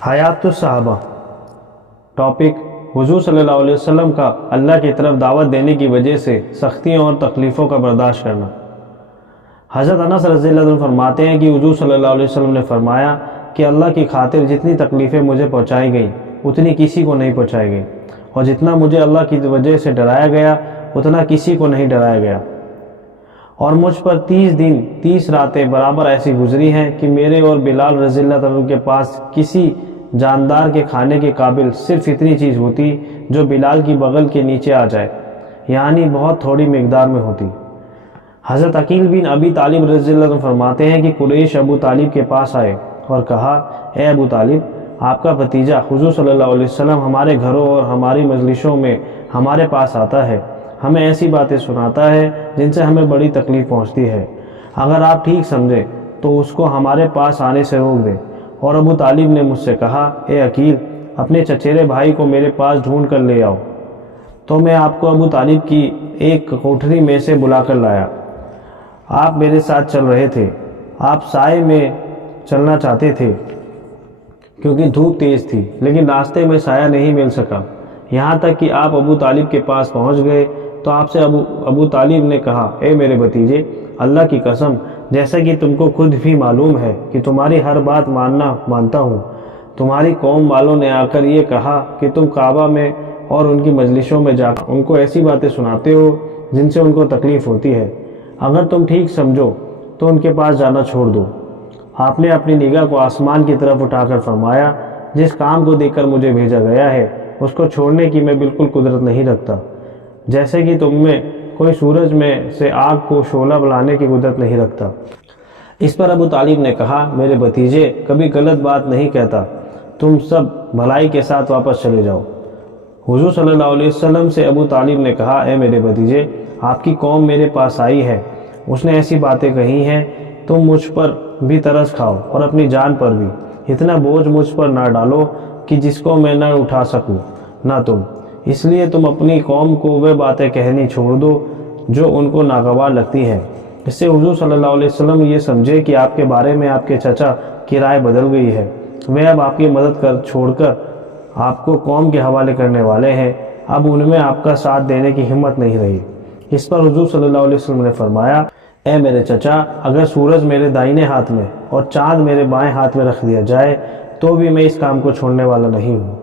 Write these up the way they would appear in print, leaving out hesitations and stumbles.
حیات الصحابہ ٹاپک حضور صلی اللہ علیہ وسلم کا اللہ کی طرف دعوت دینے کی وجہ سے سختیوں اور تکلیفوں کا برداشت کرنا۔ حضرت انس رضی اللہ عنہ فرماتے ہیں کہ حضور صلی اللہ علیہ وسلم نے فرمایا کہ اللہ کی خاطر جتنی تکلیفیں مجھے پہنچائی گئیں اتنی کسی کو نہیں پہنچائی گئیں، اور جتنا مجھے اللہ کی وجہ سے ڈرایا گیا اتنا کسی کو نہیں ڈرایا گیا، اور مجھ پر 30 دن 30 راتیں برابر ایسی گزری ہیں کہ میرے اور بلال رضی اللہ عنہ کے پاس کسی جاندار کے کھانے کے قابل صرف اتنی چیز ہوتی جو بلال کی بغل کے نیچے آ جائے، یعنی بہت تھوڑی مقدار میں ہوتی۔ حضرت عقیل بن ابی طالب رضی اللہ عنہ فرماتے ہیں کہ قریش ابو طالب کے پاس آئے اور کہا، اے ابو طالب، آپ کا بھتیجا حضور صلی اللہ علیہ وسلم ہمارے گھروں اور ہماری مجلسوں میں ہمارے پاس آتا ہے، ہمیں ایسی باتیں سناتا ہے جن سے ہمیں بڑی تکلیف پہنچتی ہے، اگر آپ ٹھیک سمجھے تو اس کو ہمارے پاس آنے سے روک دیں۔ اور ابو طالب نے مجھ سے کہا، اے عقیل، اپنے چچیرے بھائی کو میرے پاس ڈھونڈ کر لے آؤ۔ تو میں آپ کو ابو طالب کی ایک کوٹھری میں سے بلا کر لایا۔ آپ میرے ساتھ چل رہے تھے، آپ سائے میں چلنا چاہتے تھے کیونکہ دھوپ تیز تھی، لیکن راستے میں سایہ نہیں مل سکا، یہاں تک کہ آپ ابو طالب کے پاس پہنچ گئے تو آپ سے ابو طالب نے کہا، اے میرے بھتیجے، اللہ کی قسم، جیسا کہ تم کو خود بھی معلوم ہے کہ تمہاری ہر بات مانتا ہوں، تمہاری قوم والوں نے آ کر یہ کہا کہ تم کعبہ میں اور ان کی مجلسوں میں جا کر ان کو ایسی باتیں سناتے ہو جن سے ان کو تکلیف ہوتی ہے، اگر تم ٹھیک سمجھو تو ان کے پاس جانا چھوڑ دو۔ آپ نے اپنی نگاہ کو آسمان کی طرف اٹھا کر فرمایا، جس کام کو دیکھ کر مجھے بھیجا گیا ہے اس کو چھوڑنے کی میں بالکل قدرت نہیں رکھتا، جیسے کہ تم میں کوئی سورج میں سے آگ کو شعلہ بلانے کی قدرت نہیں رکھتا۔ اس پر ابو طالب نے کہا، میرے بھتیجے، کبھی غلط بات نہیں کہتا، تم سب بھلائی کے ساتھ واپس چلے جاؤ۔ حضور صلی اللہ علیہ وسلم سے ابو طالب نے کہا، اے میرے بھتیجے، آپ کی قوم میرے پاس آئی ہے، اس نے ایسی باتیں کہی ہیں، تم مجھ پر بھی ترس کھاؤ اور اپنی جان پر بھی، اتنا بوجھ مجھ پر نہ ڈالو کہ جس کو میں نہ اٹھا سکوں نہ تم، اس لیے تم اپنی قوم کو وہ باتیں کہنی چھوڑ دو جو ان کو ناگوار لگتی ہیں۔ اس سے حضور صلی اللہ علیہ وسلم یہ سمجھے کہ آپ کے بارے میں آپ کے چچا کی رائے بدل گئی ہے، وہ اب آپ کی مدد چھوڑ کر آپ کو قوم کے حوالے کرنے والے ہیں، اب ان میں آپ کا ساتھ دینے کی ہمت نہیں رہی۔ اس پر حضور صلی اللہ علیہ وسلم نے فرمایا، اے میرے چچا، اگر سورج میرے دائیں ہاتھ میں اور چاند میرے بائیں ہاتھ میں رکھ دیا جائے تو بھی میں اس کام کو چھوڑنے والا نہیں ہوں،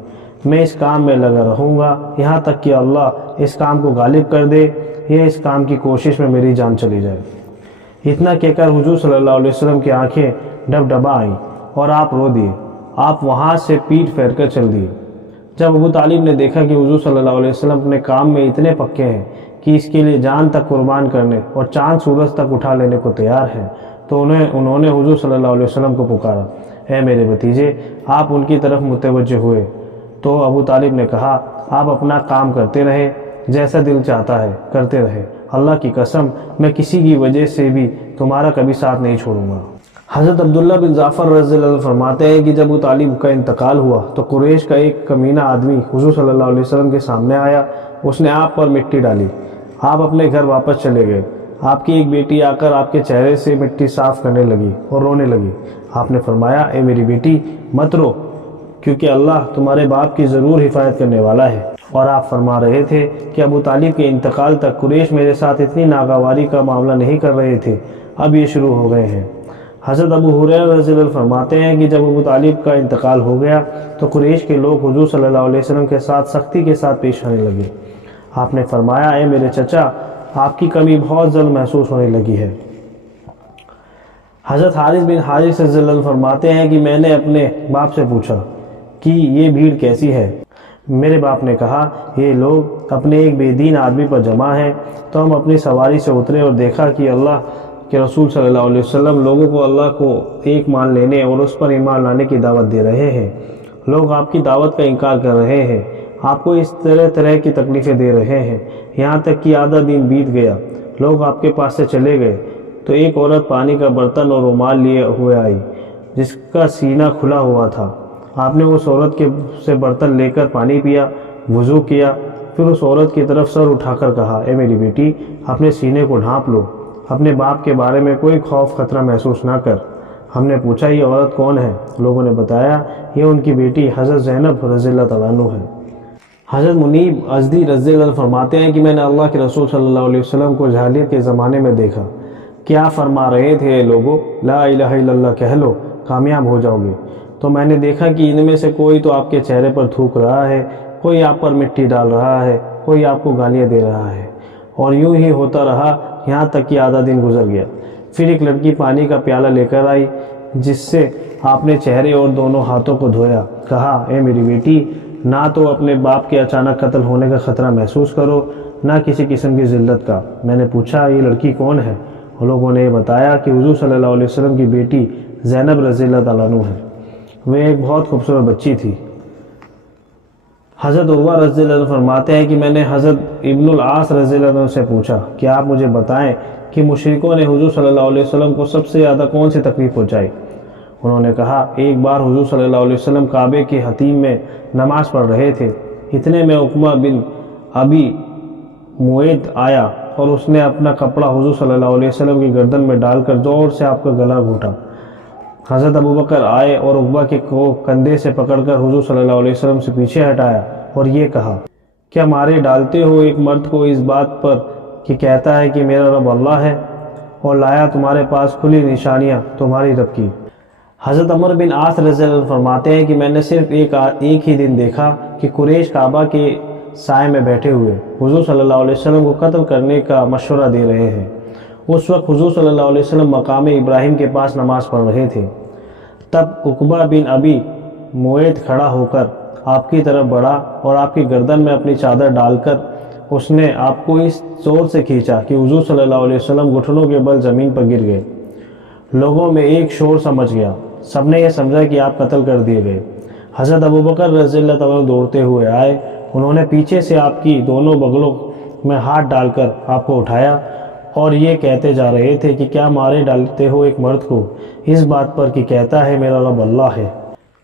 میں اس کام میں لگا رہوں گا یہاں تک کہ اللہ اس کام کو غالب کر دے یا اس کام کی کوشش میں میری جان چلی جائے۔ اتنا کہہ کر حضور صلی اللہ علیہ وسلم کی آنکھیں ڈبڈبا آئیں اور آپ رو دیے، آپ وہاں سے پیٹھ پھیر کر چل دیے۔ جب ابو طالب نے دیکھا کہ حضور صلی اللہ علیہ وسلم اپنے کام میں اتنے پکے ہیں کہ اس کے لیے جان تک قربان کرنے اور چاند سورج تک اٹھا لینے کو تیار ہیں، تو انہوں نے حضور صلی اللہ علیہ وسلم کو پکارا، اے میرے بھتیجے، آپ ان کی طرف متوجہ ہوئے تو ابو طالب نے کہا، آپ اپنا کام کرتے رہے، جیسا دل چاہتا ہے کرتے رہے، اللہ کی قسم میں کسی کی وجہ سے بھی تمہارا کبھی ساتھ نہیں چھوڑوں گا۔ حضرت عبداللہ بن جعفر رضی اللہ عنہ فرماتے ہیں کہ جب ابو طالب کا انتقال ہوا تو قریش کا ایک کمینہ آدمی حضور صلی اللہ علیہ وسلم کے سامنے آیا، اس نے آپ پر مٹی ڈالی، آپ اپنے گھر واپس چلے گئے، آپ کی ایک بیٹی آ کر آپ کے چہرے سے مٹی صاف کرنے لگی اور رونے لگی۔ آپ نے فرمایا، اے میری بیٹی، مت رو، کیونکہ اللہ تمہارے باپ کی ضرور حفاظت کرنے والا ہے۔ اور آپ فرما رہے تھے کہ ابو طالب کے انتقال تک قریش میرے ساتھ اتنی ناگواری کا معاملہ نہیں کر رہے تھے، اب یہ شروع ہو گئے ہیں۔ حضرت ابو ہریرہ رضی اللہ عنہ فرماتے ہیں کہ جب ابو طالب کا انتقال ہو گیا تو قریش کے لوگ حضور صلی اللہ علیہ وسلم کے ساتھ سختی کے ساتھ پیش آنے لگے۔ آپ نے فرمایا، اے میرے چچا، آپ کی کمی بہت جلد محسوس ہونے لگی ہے۔ حضرت حارث بن حارث رضی اللہ عنہ فرماتے ہیں کہ میں نے اپنے باپ سے پوچھا کہ یہ بھیڑ کیسی ہے؟ میرے باپ نے کہا، یہ لوگ اپنے ایک بے دین آدمی پر جمع ہیں۔ تو ہم اپنی سواری سے اترے اور دیکھا کہ اللہ کے رسول صلی اللہ علیہ وسلم لوگوں کو اللہ کو ایک مان لینے اور اس پر ایمان لانے کی دعوت دے رہے ہیں، لوگ آپ کی دعوت کا انکار کر رہے ہیں، آپ کو اس طرح کی تکلیفیں دے رہے ہیں، یہاں تک کہ آدھا دن بیت گیا، لوگ آپ کے پاس سے چلے گئے تو ایک عورت پانی کا برتن اور رومال لیے ہوئے آئی جس کا سینہ کھلا ہوا تھا۔ آپ نے اس عورت سے برتن لے کر پانی پیا، وضو کیا، پھر اس عورت کی طرف سر اٹھا کر کہا، اے میری بیٹی، اپنے سینے کو ڈھانپ لو، اپنے باپ کے بارے میں کوئی خوف خطرہ محسوس نہ کر، ہم نے پوچھا یہ عورت کون ہے؟ لوگوں نے بتایا یہ ان کی بیٹی حضرت زینب رضی اللہ تعالیٰ عنہ ہے۔ حضرت منیب ازدی رضی اللہ عنہ فرماتے ہیں کہ میں نے اللہ کے رسول صلی اللہ علیہ وسلم کو جاہلیت کے زمانے میں دیکھا، کیا فرما رہے تھے لوگوں، لا الہ الا اللہ کہہ لو کامیاب ہو جاؤ گے۔ تو میں نے دیکھا کہ ان میں سے کوئی تو آپ کے چہرے پر تھوک رہا ہے، کوئی آپ پر مٹی ڈال رہا ہے، کوئی آپ کو گالیاں دے رہا ہے، اور یوں ہی ہوتا رہا یہاں تک کہ آدھا دن گزر گیا۔ پھر ایک لڑکی پانی کا پیالہ لے کر آئی جس سے آپ نے چہرے اور دونوں ہاتھوں کو دھویا، کہا اے میری بیٹی، نہ تو اپنے باپ کے اچانک قتل ہونے کا خطرہ محسوس کرو، نہ کسی قسم کی ذلت کا۔ میں نے پوچھا یہ لڑکی کون ہے؟ لوگوں نے یہ بتایا کہ حضور صلی اللہ علیہ وسلم کی بیٹی زینب رضی اللہ تعالیٰ عنہ ہے، وہ ایک بہت خوبصورت بچی تھی۔ حضرت عروہ رضی اللہ عنہ فرماتے ہیں کہ میں نے حضرت ابن العاص رضی اللہ عنہ سے پوچھا کہ آپ مجھے بتائیں کہ مشرکوں نے حضور صلی اللہ علیہ وسلم کو سب سے زیادہ کون سی تکلیف پہنچائی؟ انہوں نے کہا ایک بار حضور صلی اللہ علیہ وسلم کعبے کے حتیم میں نماز پڑھ رہے تھے، اتنے میں عقبہ بن ابی معیط آیا اور اس نے اپنا کپڑا حضور صلی اللہ علیہ وسلم کی گردن میں ڈال کر زور سے آپ کا گلا گھونٹا۔ حضرت ابوبکر آئے اور عقبہ کے کندھے سے پکڑ کر حضور صلی اللہ علیہ وسلم سے پیچھے ہٹایا اور یہ کہا کیا مارے ڈالتے ہو ایک مرد کو اس بات پر کہ کہتا ہے کہ میرا رب اللہ ہے، اور لایا تمہارے پاس کھلی نشانیاں تمہاری رب کی۔ حضرت عمر بن عاص رضی اللہ عنہ فرماتے ہیں کہ میں نے صرف ایک ہی دن دیکھا کہ قریش کعبہ کے سائے میں بیٹھے ہوئے حضور صلی اللہ علیہ وسلم کو قتل کرنے کا مشورہ دے رہے ہیں۔ اس وقت حضور صلی اللہ علیہ وسلم مقام ابراہیم کے پاس نماز پڑھ رہے تھے۔ تب عقبہ بن ابی معیط کھڑا ہو کر آپ کی طرف بڑھا اور آپ کی گردن میں اپنی چادر ڈال کر اس نے آپ کو اس زور سے کھینچا کہ حضور صلی اللہ علیہ وسلم گھٹنوں کے بل زمین پر گر گئے۔ لوگوں میں ایک شور سمجھ گیا، سب نے یہ سمجھا کہ آپ قتل کر دیے گئے۔ حضرت ابوبکر رضی اللہ تعالیٰ دوڑتے ہوئے آئے، انہوں نے پیچھے سے آپ کی دونوں بغلوں میں ہاتھ ڈال کر آپ کو اٹھایا اور یہ کہتے جا رہے تھے کہ کیا مارے ڈالتے ہو ایک مرد کو اس بات پر کہ کہتا ہے میرا رب اللہ ہے۔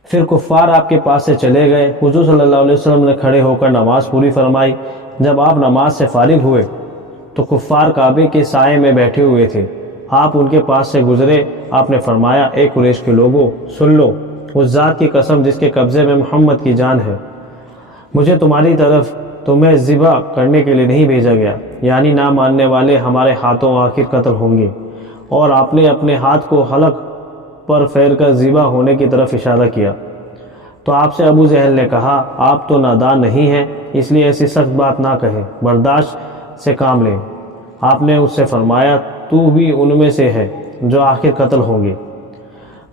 پھر کفار آپ کے پاس سے چلے گئے۔ حضور صلی اللہ علیہ وسلم نے کھڑے ہو کر نماز پوری فرمائی۔ جب آپ نماز سے فارغ ہوئے تو کفار کعبے کے سائے میں بیٹھے ہوئے تھے۔ آپ ان کے پاس سے گزرے، آپ نے فرمایا اے قریش کے لوگوں سن لو، اس ذات کی قسم جس کے قبضے میں محمد کی جان ہے، مجھے تمہاری طرف تمہیں ذبح کرنے کے لیے نہیں بھیجا گیا، یعنی نہ ماننے والے ہمارے ہاتھوں آخر قتل ہوں گے۔ اور آپ نے اپنے ہاتھ کو حلق پر پھیر کر ذبح ہونے کی طرف اشارہ کیا۔ تو آپ سے ابو جہل نے کہا آپ تو نادان نہیں ہیں، اس لیے ایسی سخت بات نہ کہیں، برداشت سے کام لیں۔ آپ نے اس سے فرمایا تو بھی ان میں سے ہے جو آخر قتل ہوں گے۔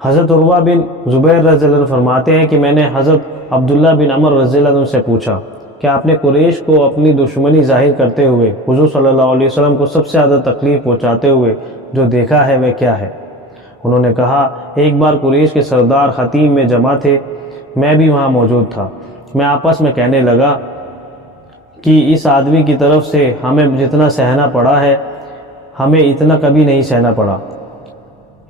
حضرت عروہ بن زبیر رضی اللہ عنہ فرماتے ہیں کہ میں نے حضرت عبداللہ بن عمر رضی اللہ عنہ سے پوچھا کہ آپ نے قریش کو اپنی دشمنی ظاہر کرتے ہوئے حضور صلی اللہ علیہ وسلم کو سب سے زیادہ تکلیف پہنچاتے ہوئے جو دیکھا ہے وہ کیا ہے؟ انہوں نے کہا ایک بار قریش کے سردار حتیم میں جمع تھے، میں بھی وہاں موجود تھا۔ میں آپس میں کہنے لگا کہ اس آدمی کی طرف سے ہمیں جتنا سہنا پڑا ہے ہمیں اتنا کبھی نہیں سہنا پڑا۔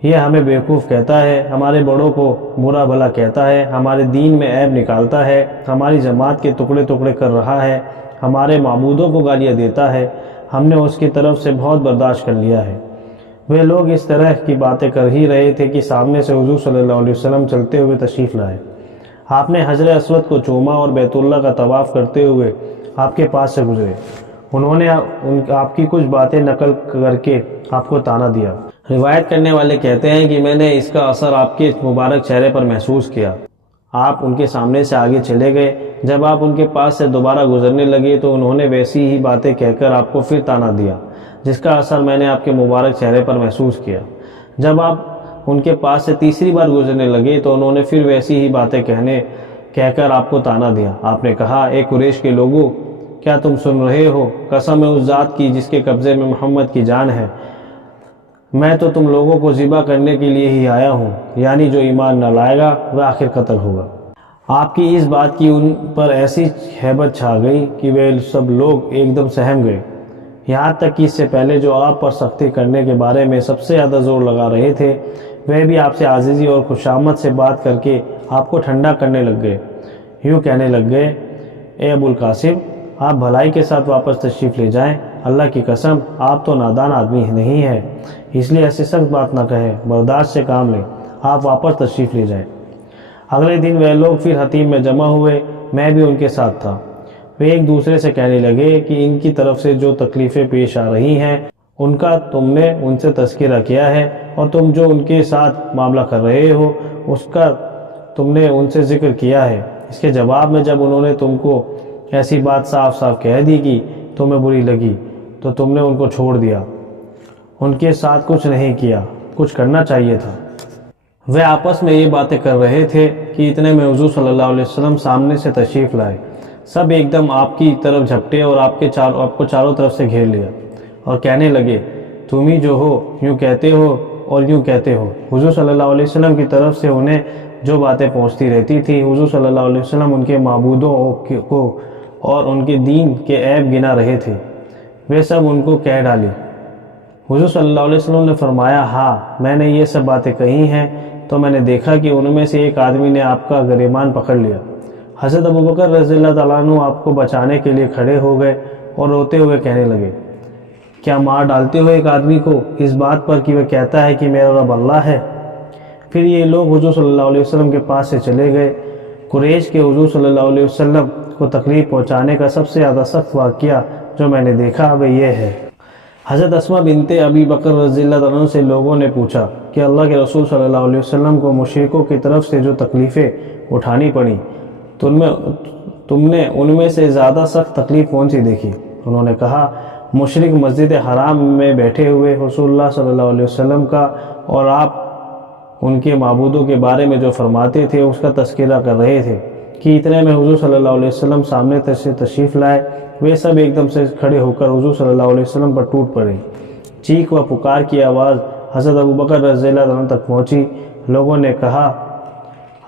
یہ ہمیں بیوقوف کہتا ہے، ہمارے بڑوں کو برا بھلا کہتا ہے، ہمارے دین میں عیب نکالتا ہے، ہماری جماعت کے ٹکڑے ٹکڑے کر رہا ہے، ہمارے معبودوں کو گالیاں دیتا ہے۔ ہم نے اس کی طرف سے بہت برداشت کر لیا ہے۔ وہ لوگ اس طرح کی باتیں کر ہی رہے تھے کہ سامنے سے حضور صلی اللہ علیہ وسلم چلتے ہوئے تشریف لائے۔ آپ نے حجر اسود کو چوما اور بیت اللہ کا طواف کرتے ہوئے آپ کے پاس سے گزرے۔ انہوں نے آپ کی کچھ باتیں نقل کر کے آپ کو طعنہ دیا۔ روایت کرنے والے کہتے ہیں کہ میں نے اس کا اثر آپ کے مبارک چہرے پر محسوس کیا۔ آپ ان کے سامنے سے آگے چلے گئے۔ جب آپ ان کے پاس سے دوبارہ گزرنے لگے تو انہوں نے ویسی ہی باتیں کہہ کر آپ کو پھر طعنہ دیا، جس کا اثر میں نے آپ کے مبارک چہرے پر محسوس کیا۔ جب آپ ان کے پاس سے تیسری بار گزرنے لگے تو انہوں نے پھر ویسی ہی باتیں کہہ کر آپ کو طعنہ دیا۔ آپ نے کہا اے قریش کے لوگوں کیا تم سن رہے ہو؟ قسم ہے اس ذات کی جس کے قبضے میں محمد کی جان ہے، میں تو تم لوگوں کو ذبح کرنے کے لیے ہی آیا ہوں، یعنی جو ایمان نہ لائے گا وہ آخر قتل ہوگا۔ آپ کی اس بات کی ان پر ایسی ہیبت چھا گئی کہ وہ سب لوگ ایک دم سہم گئے، یہاں تک کہ اس سے پہلے جو آپ پر سختی کرنے کے بارے میں سب سے زیادہ زور لگا رہے تھے وہ بھی آپ سے عاجزی اور خوشامد سے بات کر کے آپ کو ٹھنڈا کرنے لگ گئے۔ یوں کہنے لگ گئے اے ابو القاسم آپ بھلائی کے ساتھ واپس تشریف لے جائیں، اللہ کی قسم آپ تو نادان آدمی نہیں ہیں، اس لیے ایسی سخت بات نہ کہیں، برداشت سے کام لیں۔ آپ واپس تشریف لے جائیں۔ اگلے دن وہ لوگ پھر حتیم میں جمع ہوئے، میں بھی ان کے ساتھ تھا۔ وہ ایک دوسرے سے کہنے لگے کہ ان کی طرف سے جو تکلیفیں پیش آ رہی ہیں ان کا تم نے ان سے تذکرہ کیا ہے، اور تم جو ان کے ساتھ معاملہ کر رہے ہو اس کا تم نے ان سے ذکر کیا ہے۔ اس کے جواب میں جب انہوں نے تم کو ایسی بات صاف صاف کہہ دی کہ تمہیں بری لگی تو تم نے ان کو چھوڑ دیا، ان کے ساتھ کچھ نہیں کیا، کچھ کرنا چاہیے تھا۔ وہ آپس میں یہ باتیں کر رہے تھے کہ اتنے میں حضور صلی اللہ علیہ وسلم سامنے سے تشریف لائے۔ سب ایک دم آپ کی طرف جھپٹے اور آپ کو چاروں طرف سے گھیر لیا اور کہنے لگے، تم ہی جو ہو یوں کہتے ہو اور یوں کہتے ہو۔ حضور صلی اللہ علیہ وسلم کی طرف سے انہیں جو باتیں پہنچتی رہتی تھی، حضور صلی اللہ علیہ وسلم ان کے معبودوں کو اور ان کے دین کے عیب گنا رہے تھے، وہ سب ان کو کہہ ڈالی۔ حضور صلی اللہ علیہ وسلم نے فرمایا، ہاں میں نے یہ سب باتیں کہی ہیں تو میں نے دیکھا کہ ان میں سے ایک آدمی نے آپ کا گریبان پکڑ لیا۔ حضرت ابوبکر رضی اللہ تعالیٰ عنہ آپ کو بچانے کے لیے کھڑے ہو گئے اور روتے ہوئے کہنے لگے، کیا مار ڈالتے ہو ایک آدمی کو اس بات پر کہ وہ کہتا ہے کہ میرا رب اللہ ہے؟ پھر یہ لوگ حضور صلی اللہ علیہ وسلم کے پاس سے چلے گئے۔ قریش کے حضور صلی اللہ علیہ وسلم کو تکلیف پہنچانے کا سب سے زیادہ سخت واقعہ جو میں نے دیکھا وہ یہ ہے۔ حضرت اسماء بنت ابی بکر رضی اللہ عنہ سے لوگوں نے پوچھا کہ اللہ کے رسول صلی اللہ علیہ وسلم کو مشرکوں کی طرف سے جو تکلیفیں اٹھانی پڑیں تم نے ان میں سے زیادہ سخت تکلیف کون سی دیکھی؟ انہوں نے کہا، مشرک مسجد حرام میں بیٹھے ہوئے رسول اللہ صلی اللہ علیہ وسلم کا اور آپ ان کے معبودوں کے بارے میں جو فرماتے تھے اس کا تذکرہ کر رہے تھے کہ اتنے میں حضور صلی اللہ علیہ وسلم سامنے سے تشریف لائے۔ وہ سب ایک دم سے کھڑے ہو کر حضور صلی اللہ علیہ وسلم پر ٹوٹ پڑے۔ چیخ و پکار کی آواز حضرت ابوبکر رضی اللہ عنہ تک پہنچی۔ لوگوں نے کہا،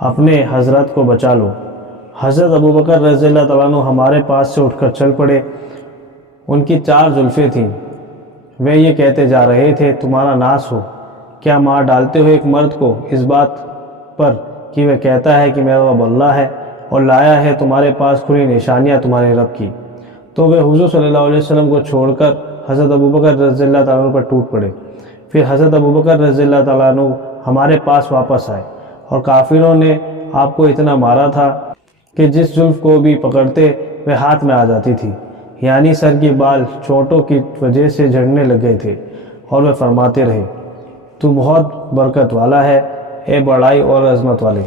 اپنے حضرت کو بچا لو۔ حضرت ابوبکر رضی اللہ تعالیٰ عنہ ہمارے پاس سے اٹھ کر چل پڑے۔ ان کی 4 زلفیں تھیں۔ وہ یہ کہتے جا رہے تھے، تمہارا ناس ہو، کیا مار ڈالتے ہو ایک مرد کو اس بات پر کہ وہ کہتا ہے کہ میرا رب اللہ ہے، اور لایا ہے تمہارے پاس کھلی نشانیاں تمہارے رب کی۔ تو وہ حضور صلی اللہ علیہ وسلم کو چھوڑ کر حضرت ابوبکر رضی اللہ تعالیٰ عنہ پر ٹوٹ پڑے۔ پھر حضرت ابوبکر رضی اللہ تعالیٰ عنہ ہمارے پاس واپس آئے، اور کافروں نے آپ کو اتنا مارا تھا کہ جس زلف کو بھی پکڑتے وہ ہاتھ میں آ جاتی تھی، یعنی سر کے بال چوٹوں کی وجہ سے جھڑنے لگ گئے تھے، اور وہ فرماتے رہے، تو بہت برکت والا ہے اے بڑائی اور عظمت والے۔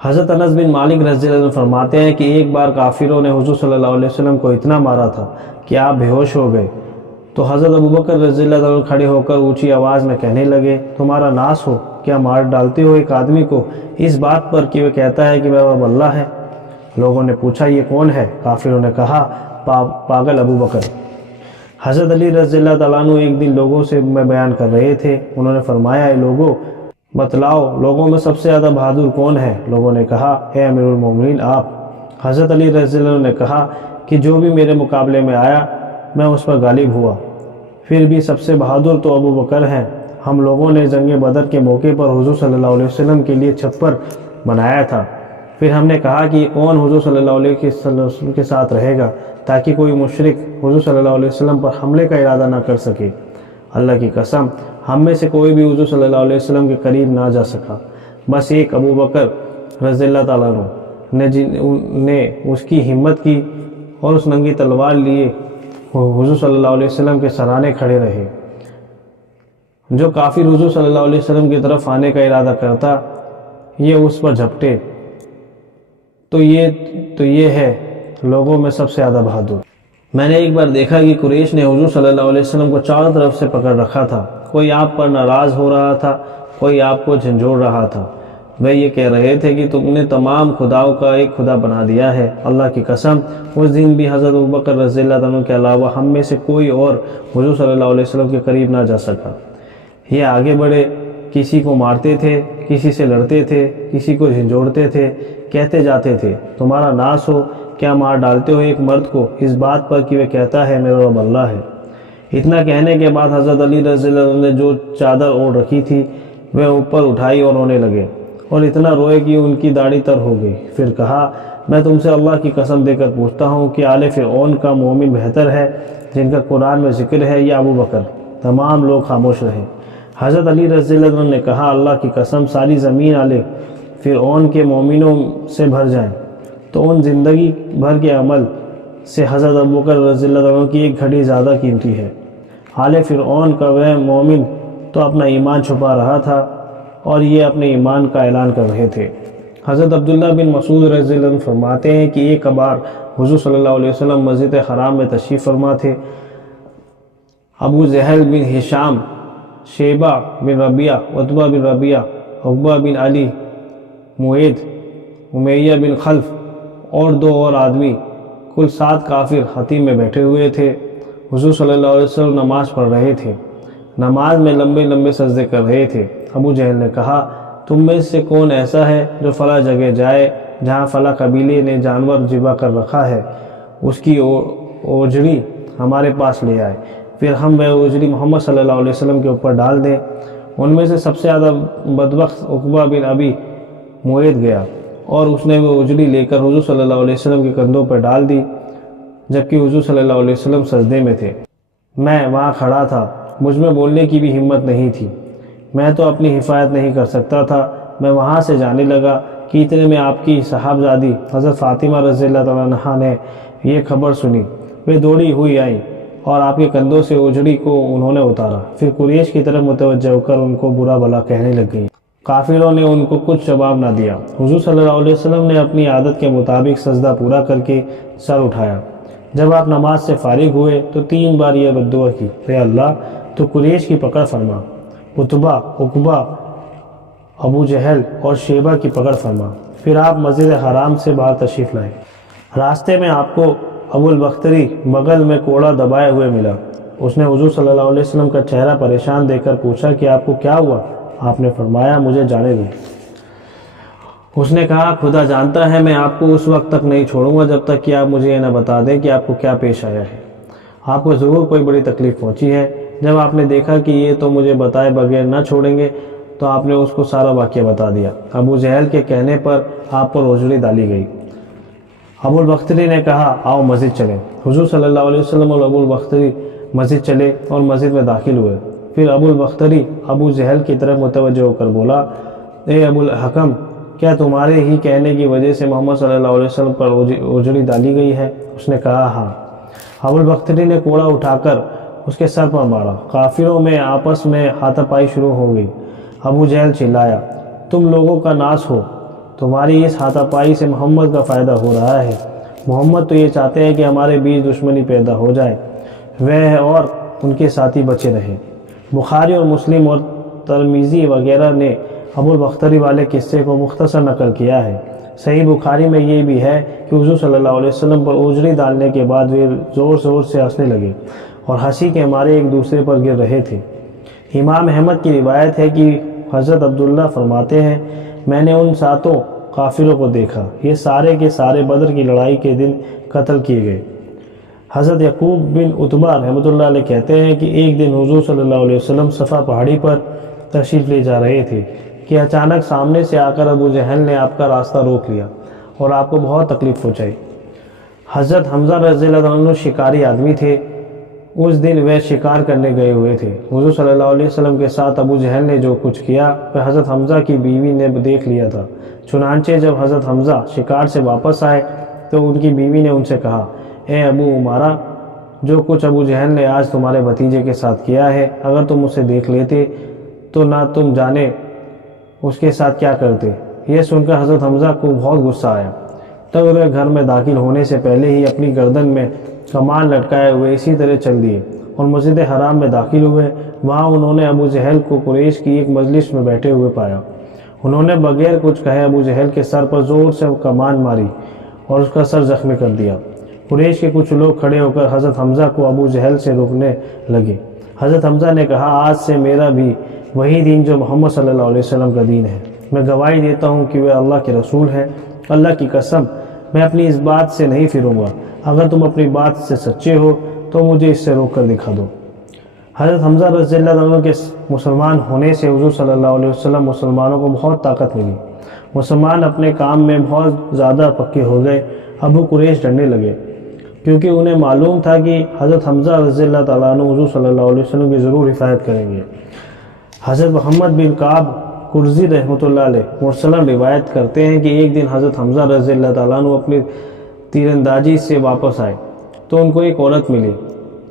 حضرت انس بن مالک رضی اللہ عنہ فرماتے ہیں کہ ایک بار کافروں نے حضور صلی اللہ علیہ وسلم کو اتنا مارا تھا کہ آپ بے ہوش ہو گئے، تو حضرت ابوبکر رضی اللہ عنہ کھڑے ہو کر اونچی آواز میں کہنے لگے، تمہارا ناس ہو، کیا مار ڈالتے ہو ایک آدمی کو اس بات پر کہ وہ کہتا ہے کہ میرا رب اللہ ہے؟ لوگوں نے پوچھا، یہ کون ہے؟ کافروں نے کہا، پاگل ابوبکر۔ حضرت علی رضی اللہ تعالیٰ عنہ ایک دن لوگوں سے میں بیان کر رہے تھے، انہوں نے فرمایا، اے لوگوں بتلاؤ لوگوں میں سب سے زیادہ بہادر کون ہے؟ لوگوں نے کہا، اے امیر المومنین آپ۔ حضرت علی رضی اللہ عنہ نے کہا کہ جو بھی میرے مقابلے میں آیا میں اس پر غالب ہوا، پھر بھی سب سے بہادر تو ابو بکر ہیں۔ ہم لوگوں نے جنگ بدر کے موقع پر حضور صلی اللہ علیہ وسلم کے لیے چھپر بنایا تھا، پھر ہم نے کہا کہ کون حضور صلی اللہ علیہ وسلم کے ساتھ رہے گا تاکہ کوئی مشرک حضور صلی اللہ علیہ وسلم پر حملے کا ارادہ نہ کر سکے۔ اللہ کی قسم ہم میں سے کوئی بھی حضور صلی اللہ علیہ وسلم کے قریب نہ جا سکا، بس ایک ابو بکر رضی اللہ تعالیٰ عنہ نے اس کی ہمت کی اور اس ننگی تلوار لیے حضور صلی اللہ علیہ وسلم کے سرانے کھڑے رہے۔ جو کافر حضور صلی اللہ علیہ وسلم کی طرف آنے کا ارادہ کرتا یہ اس پر جھپٹے، تو یہ ہے لوگوں میں سب سے زیادہ بہادر۔ میں نے ایک بار دیکھا کہ قریش نے حضور صلی اللہ علیہ وسلم کو چاروں طرف سے پکڑ رکھا تھا، کوئی آپ پر ناراض ہو رہا تھا، کوئی آپ کو جھنجھوڑ رہا تھا۔ وہ یہ کہہ رہے تھے کہ تم نے تمام خداؤں کا ایک خدا بنا دیا ہے۔ اللہ کی قسم اس دن بھی حضرت ابوبکر رضی اللہ عنہ کے علاوہ ہم میں سے کوئی اور حضور صلی اللہ علیہ وسلم کے قریب نہ جا سکا۔ یہ آگے بڑھے، کسی کو مارتے تھے، کسی سے لڑتے تھے، کسی کو جھنجھوڑتے تھے، کہتے جاتے تھے، تمہارا ناس ہو، کیا مار ڈالتے ہو ایک مرد کو اس بات پر کہ وہ کہتا ہے میرا رب اللہ ہے۔ اتنا کہنے کے بعد حضرت علی رضی اللہ عنہ نے جو چادر اوڑھ رکھی تھی وہ اوپر اٹھائی اور رونے لگے، اور اتنا روئے کہ ان کی داڑھی تر ہو گئی۔ پھر کہا، میں تم سے اللہ کی قسم دے کر پوچھتا ہوں کہ آل فرعون کا مومن بہتر ہے جن کا قرآن میں ذکر ہے یا ابو بکر؟ تمام لوگ خاموش رہے۔ حضرت علی رضی اللہ عنہ نے کہا اللہ کی قسم ساری زمین والے فرعون کے مومنوں سے بھر جائیں تو ان زندگی بھر کے عمل سے حضرت ابوبکر رضی اللہ عنہ کی ایک گھڑی زیادہ قیمتی ہے۔ حال فرعون کا وہ مومن تو اپنا ایمان چھپا رہا تھا اور یہ اپنے ایمان کا اعلان کر رہے تھے۔ حضرت عبداللہ بن مسعود رضی اللہ عنہ فرماتے ہیں کہ ایک بار حضور صلی اللہ علیہ وسلم مسجد حرام میں تشریف فرما تھے۔ ابو جہل بن ہشام، شیبہ بن ربیعہ، عتبہ بن ربیعہ، عقبہ بن علی، معید، امیہ بن خلف اور 2 اور آدمی، کل 7 کافر حتیم میں بیٹھے ہوئے تھے۔ حضور صلی اللہ علیہ وسلم نماز پڑھ رہے تھے، نماز میں لمبے لمبے سجدے کر رہے تھے۔ ابو جہل نے کہا تم میں سے کون ایسا ہے جو فلاں جگہ جائے جہاں فلاں قبیلے نے جانور ذبح کر رکھا ہے، اس کی اوجڑی ہمارے پاس لے آئے، پھر ہم وہ اوجڑی محمد صلی اللہ علیہ وسلم کے اوپر ڈال دیں۔ ان میں سے سب سے زیادہ بدبخت عقبہ بن ابی معید گیا اور اس نے وہ اوجڑی لے کر حضور صلی اللہ علیہ وسلم کے کندھوں پر ڈال دی، جبکہ حضور صلی اللہ علیہ وسلم سجدے میں تھے۔ میں وہاں کھڑا تھا، مجھ میں بولنے کی بھی ہمت نہیں تھی، میں تو اپنی حفاظت نہیں کر سکتا تھا۔ میں وہاں سے جانے لگا کہ اتنے میں آپ کی صاحبزادی حضرت فاطمہ رضی اللہ تعالیٰ عنہا نے یہ خبر سنی، وہ دوڑی ہوئی آئیں اور آپ کے کندھوں سے اوجڑی کو انہوں نے اتارا، پھر قریش کی طرف متوجہ ہو کر ان کو برا بھلا کہنے لگ گئیں۔ کافروں نے ان کو کچھ جواب نہ دیا۔ حضور صلی اللہ علیہ وسلم نے اپنی عادت کے مطابق سجدہ پورا کر کے سر اٹھایا۔ جب آپ نماز سے فارغ ہوئے تو 3 بار یہ بددعا کی، اے اللہ تو قریش کی پکڑ فرما، عتبہ، عقبہ، ابو جہل اور شیبہ کی پکڑ فرما۔ پھر آپ مسجد حرام سے باہر تشریف لائے۔ راستے میں آپ کو ابو البختری بغل میں کوڑا دبائے ہوئے ملا۔ اس نے حضور صلی اللہ علیہ وسلم کا چہرہ پریشان دیکھ کر پوچھا کہ آپ کو کیا ہوا؟ آپ نے فرمایا مجھے جانے دیں۔ اس نے کہا خدا جانتا ہے میں آپ کو اس وقت تک نہیں چھوڑوں گا جب تک کہ آپ مجھے یہ نہ بتا دیں کہ آپ کو کیا پیش آیا ہے۔ آپ کو ضرور کوئی بڑی تکلیف پہنچی ہے۔ جب آپ نے دیکھا کہ یہ تو مجھے بتائے بغیر نہ چھوڑیں گے تو آپ نے اس کو سارا واقعہ بتا دیا۔ ابو جہل کے کہنے پر آپ پر اوجڑی ڈالی گئی۔ ابو البختری نے کہا آؤ مسجد چلیں۔ حضور صلی اللہ علیہ وسلم اور ابو البختری مسجد چلے اور مسجد میں داخل ہوئے۔ پھر ابو البختری ابو جہل کی طرف متوجہ ہو کر بولا، اے ابو الحکم، کیا تمہارے ہی کہنے کی وجہ سے محمد صلی اللہ علیہ وسلم پر اوجڑی ڈالی گئی ہے؟ اس نے کہا ہاں۔ ابو البختری نے کوڑا اٹھا کر اس کے سر پر مارا۔ کافروں میں آپس میں ہاتھا پائی شروع ہو گئی۔ ابو جہل چلایا، تم لوگوں کا ناس ہو، تمہاری اس ہاتھا پائی سے محمد کا فائدہ ہو رہا ہے۔ محمد تو یہ چاہتے ہیں کہ ہمارے بیچ دشمنی پیدا ہو جائے، وہ اور ان کے ساتھی بچے رہیں۔ بخاری اور مسلم اور ترمذی وغیرہ نے ابو البختری والے قصے کو مختصر نقل کیا ہے۔ صحیح بخاری میں یہ بھی ہے کہ حضور صلی اللہ علیہ وسلم پر اوجڑی ڈالنے کے بعد وہ زور زور سے ہنسنے لگے اور ہنسی کے مارے ایک دوسرے پر گر رہے تھے۔ امام احمد کی روایت ہے کہ حضرت عبداللہ فرماتے ہیں میں نے ان 7 کافروں کو دیکھا، یہ سارے کے سارے بدر کی لڑائی کے دن قتل کیے گئے۔ حضرت یعقوب بن عتبہ رحمۃ اللہ علیہ کہتے ہیں کہ ایک دن حضور صلی اللہ علیہ وسلم صفا پہاڑی پر تشریف لے جا رہے تھے کہ اچانک سامنے سے آ کر ابو جہل نے آپ کا راستہ روک لیا اور آپ کو بہت تکلیف پہنچائی۔ حضرت حمزہ رضی اللہ عنہ شکاری آدمی تھے۔ اس دن وہ شکار کرنے گئے ہوئے تھے۔ حضور صلی اللہ علیہ وسلم کے ساتھ ابو جہل نے جو کچھ کیا وہ حضرت حمزہ کی بیوی نے دیکھ لیا تھا۔ چنانچہ جب حضرت حمزہ شکار سے واپس آئے تو ان کی بیوی نے ان سے کہا، اے ابو عمارہ، جو کچھ ابو جہل نے آج تمہارے بھتیجے کے ساتھ کیا ہے، اگر تم اسے دیکھ لیتے تو نہ تم جانے اس کے ساتھ کیا کرتے۔ یہ سن کر حضرت حمزہ کو بہت غصہ آیا۔ تب وہ گھر میں داخل ہونے سے پہلے ہی اپنی گردن میں کمان لٹکائے ہوئے اسی طرح چل دیے اور مسجد حرام میں داخل ہوئے۔ وہاں انہوں نے ابو جہل کو قریش کی ایک مجلس میں بیٹھے ہوئے پایا۔ انہوں نے بغیر کچھ کہے ابو جہل کے سر پر زور سے کمان ماری اور اس کا سر زخمی کر دیا۔ قریش کے کچھ لوگ کھڑے ہو کر حضرت حمزہ کو ابو جہل سے روکنے لگے۔ حضرت حمزہ نے کہا، آج سے میرا بھی وہی دین جو محمد صلی اللہ علیہ وسلم کا دین ہے۔ میں گواہی دیتا ہوں کہ وہ اللہ کے رسول ہیں۔ اللہ کی قسم میں اپنی اس بات سے نہیں پھروں گا۔ اگر تم اپنی بات سے سچے ہو تو مجھے اس سے روک کر دکھا دو۔ حضرت حمزہ رضی اللہ عنہ کے مسلمان ہونے سے حضور صلی اللہ علیہ وسلم مسلمانوں کو بہت طاقت ملی۔ مسلمان اپنے کام میں بہت زیادہ پکے ہو گئے۔ ابو قریش ڈرنے لگے کیونکہ انہیں معلوم تھا کہ حضرت حمزہ رضی اللہ تعالیٰ عنہ حضور صلی اللہ علیہ وسلم کی ضرور حفاظت کریں گے۔ حضرت محمد بن کعب قرظی رحمۃ اللہ علیہ مرسلن روایت کرتے ہیں کہ ایک دن حضرت حمزہ رضی اللہ تعالیٰ عنہ اپنی تیر اندازی سے واپس آئے تو ان کو ایک عورت ملی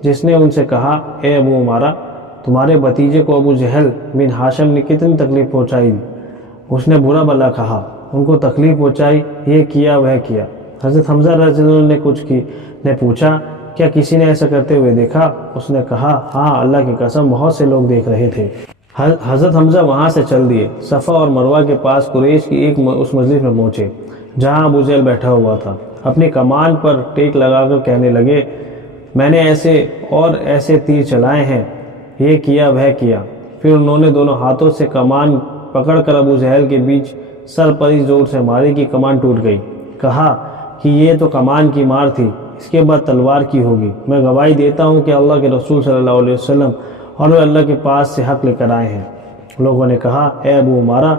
جس نے ان سے کہا، اے ابو عمارہ، تمہارے بھتیجے کو ابو جہل بن ہاشم نے کتنی تکلیف پہنچائی دی؟ اس نے برا بھلا کہا، ان کو تکلیف پہنچائی، یہ کیا وہ کیا۔ حضرت حمزہ رضی اللہ عنہ نے پوچھا، کیا کسی نے ایسا کرتے ہوئے دیکھا؟ اس نے کہا، ہاں، اللہ کی قسم بہت سے لوگ دیکھ رہے تھے۔ حضرت حمزہ وہاں سے چل دیے، صفا اور مروہ کے پاس قریش کی اس مجلس میں پہنچے جہاں ابو جہل بیٹھا ہوا تھا۔ اپنی کمان پر ٹیک لگا کر کہنے لگے، میں نے ایسے اور ایسے تیر چلائے ہیں، یہ کیا وہ کیا۔ پھر انہوں نے دونوں ہاتھوں سے کمان پکڑ کر ابو جہل کے بیچ سر پر ہی زور سے ماری کہ کمان ٹوٹ گئی۔ کہا کہ یہ تو کمان کی مار تھی، اس کے بعد تلوار کی ہوگی۔ میں گواہی دیتا ہوں کہ اللہ کے رسول صلی اللہ علیہ وسلم اور وہ اللہ کے پاس سے حق لے کر آئے ہیں۔ لوگوں نے کہا، اے ابو عمارہ،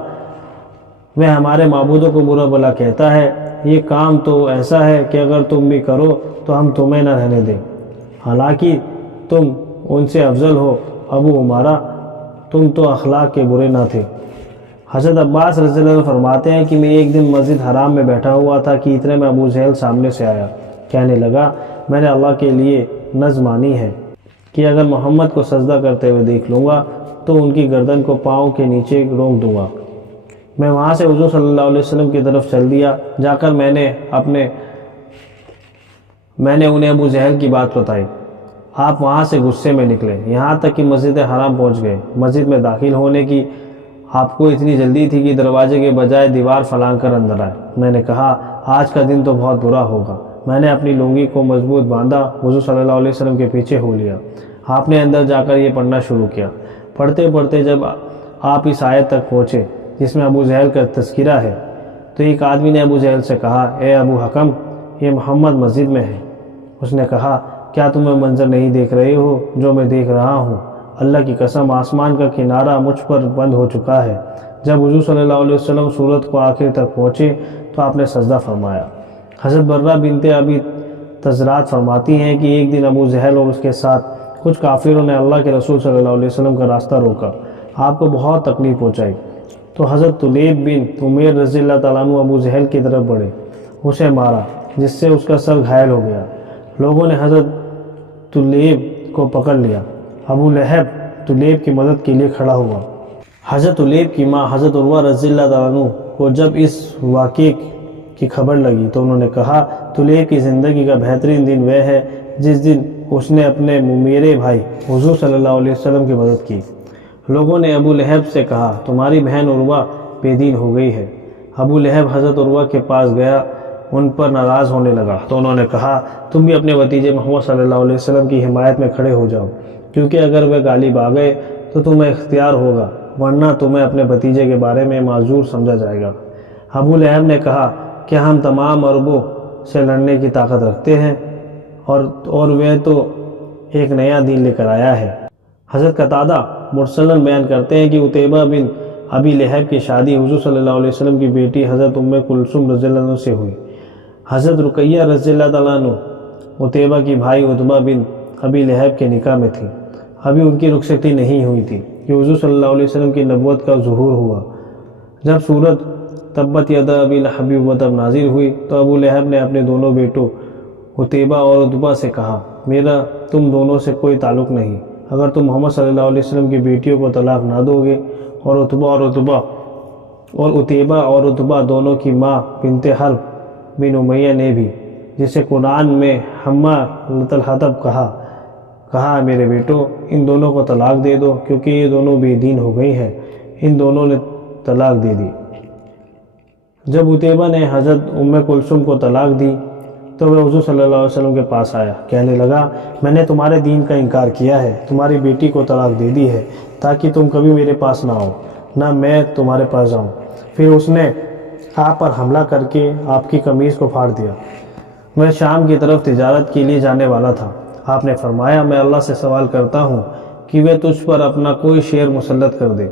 وہ ہمارے معبودوں کو برا بھلا کہتا ہے، یہ کام تو ایسا ہے کہ اگر تم بھی کرو تو ہم تمہیں نہ رہنے دیں، حالانکہ تم ان سے افضل ہو۔ ابو عمارہ، تم تو اخلاق کے برے نہ تھے۔ حضرت عباس رضی اللہ عنہ فرماتے ہیں کہ میں ایک دن مسجد حرام میں بیٹھا ہوا تھا کہ اتنے میں ابو جہل سامنے سے آیا، کہنے لگا، میں نے اللہ کے لیے نذر مانی ہے کہ اگر محمد کو سجدہ کرتے ہوئے دیکھ لوں گا تو ان کی گردن کو پاؤں کے نیچے روک دوں گا۔ میں وہاں سے حضور صلی اللہ علیہ وسلم کی طرف چل دیا، جا کر میں نے انہیں ابو جہل کی بات بتائی۔ آپ وہاں سے غصے میں نکلے، یہاں تک کہ مسجد حرام پہنچ گئے۔ مسجد میں داخل ہونے کی آپ کو اتنی جلدی تھی کہ دروازے کے بجائے دیوار پھلانگ کر اندر آئے۔ میں نے کہا، آج کا دن تو بہت برا ہوگا۔ میں نے اپنی لنگی کو مضبوط باندھا، حضور صلی اللہ علیہ وسلم کے پیچھے ہو لیا۔ آپ نے اندر جا کر یہ پڑھنا شروع کیا۔ پڑھتے پڑھتے جب آپ اس آیت تک پہنچے جس میں ابو جہل کا تذکرہ ہے تو ایک آدمی نے ابو جہل سے کہا، اے ابو حکم، یہ محمد مسجد میں ہے۔ اس نے کہا، کیا تم وہ منظر نہیں دیکھ رہے ہو جو میں دیکھ رہا ہوں؟ اللہ کی قسم، آسمان کا کنارہ مجھ پر بند ہو چکا ہے۔ جب حضور صلی اللہ علیہ وسلم سورت کو آخر تک پہنچے تو آپ نے سجدہ فرمایا۔ حضرت برہ بنت ابی تزرات فرماتی ہیں کہ ایک دن ابو جہل اور اس کے ساتھ کچھ کافروں نے اللہ کے رسول صلی اللہ علیہ وسلم کا راستہ روکا، آپ کو بہت تکلیف پہنچائی۔ تو حضرت طلیب بن عمیر رضی اللہ تعالیٰ عنہ ابو جہل کی طرف بڑھے، اسے مارا جس سے اس کا سر گھائل ہو گیا۔ لوگوں نے حضرت طلیب کو پکڑ لیا۔ ابو لہب طلیب کی مدد کے لیے کھڑا ہوا۔ حضرت طلیب کی ماں حضرت عروہ رضی اللہ تعالیٰ عنہ کو جب اس واقعے کی خبر لگی تو انہوں نے کہا، طلیب کی زندگی کا بہترین دن وہ ہے جس دن اس نے اپنے میرے بھائی حضور صلی اللہ علیہ وسلم کی مدد کی۔ لوگوں نے ابو لہب سے کہا، تمہاری بہن عروہ بے دین ہو گئی ہے۔ ابو لہب حضرت عروہ کے پاس گیا، ان پر ناراض ہونے لگا تو انہوں نے کہا، تم بھی اپنے بھتیجے محمد صلی اللہ علیہ وسلم کی حمایت میں کھڑے ہو جاؤ، کیونکہ اگر وہ غالب آ گئے تو تمہیں اختیار ہوگا، ورنہ تمہیں اپنے بھتیجے کے بارے میں معذور سمجھا جائے گا۔ ابو لہب نے کہا، کیا ہم تمام عربوں سے لڑنے کی طاقت رکھتے ہیں؟ اور وہ تو ایک نیا دین لے کر آیا ہے۔ حضرت قتادہ مرسلن بیان کرتے ہیں کہ عتیبہ بن ابی لہب کی شادی حضور صلی اللہ علیہ وسلم کی بیٹی حضرت ام کلثوم رضی اللہ عنہ سے ہوئی۔ حضرت رقیہ رضی اللہ تعالیٰ عنہ عتیبہ کی بھائی عتبہ بن ابی لہب کے نکاح میں تھی۔ ابھی ان کی رخصتی نہیں ہوئی تھی کہ حضور صلی اللہ علیہ وسلم کی نبوت کا ظہور ہوا۔ جب سورت تبت یدا ابی لہب وتب نازل ہوئی تو ابو لہب نے اپنے دونوں بیٹوں عتیبہ اور عتبہ سے کہا، میرا تم دونوں سے کوئی تعلق نہیں۔ اگر تم محمد صلی اللہ علیہ وسلم کی بیٹیوں کو طلاق نہ دو گے اور عتیبہ اور عتبہ دونوں کی ماں بنت حرب بن امیہ نے بھی، جسے قرآن میں حمہ الحطب کہا میرے بیٹوں، ان دونوں کو طلاق دے دو کیونکہ یہ دونوں بے دین ہو گئی ہیں۔ ان دونوں نے طلاق دے دی۔ جب عتیبہ نے حضرت ام کلثوم کو طلاق دی تو وہ حضور صلی اللہ علیہ وسلم کے پاس آیا، کہنے لگا، میں نے تمہارے دین کا انکار کیا ہے، تمہاری بیٹی کو طلاق دے دی ہے تاکہ تم کبھی میرے پاس نہ آؤ، نہ میں تمہارے پاس جاؤں۔ پھر اس نے آپ پر حملہ کر کے آپ کی قمیص کو پھاڑ دیا۔ میں شام کی طرف تجارت کے لیے جانے والا تھا۔ آپ نے فرمایا، میں اللہ سے سوال کرتا ہوں کہ وہ تجھ پر اپنا کوئی شیر مسلط کر دے۔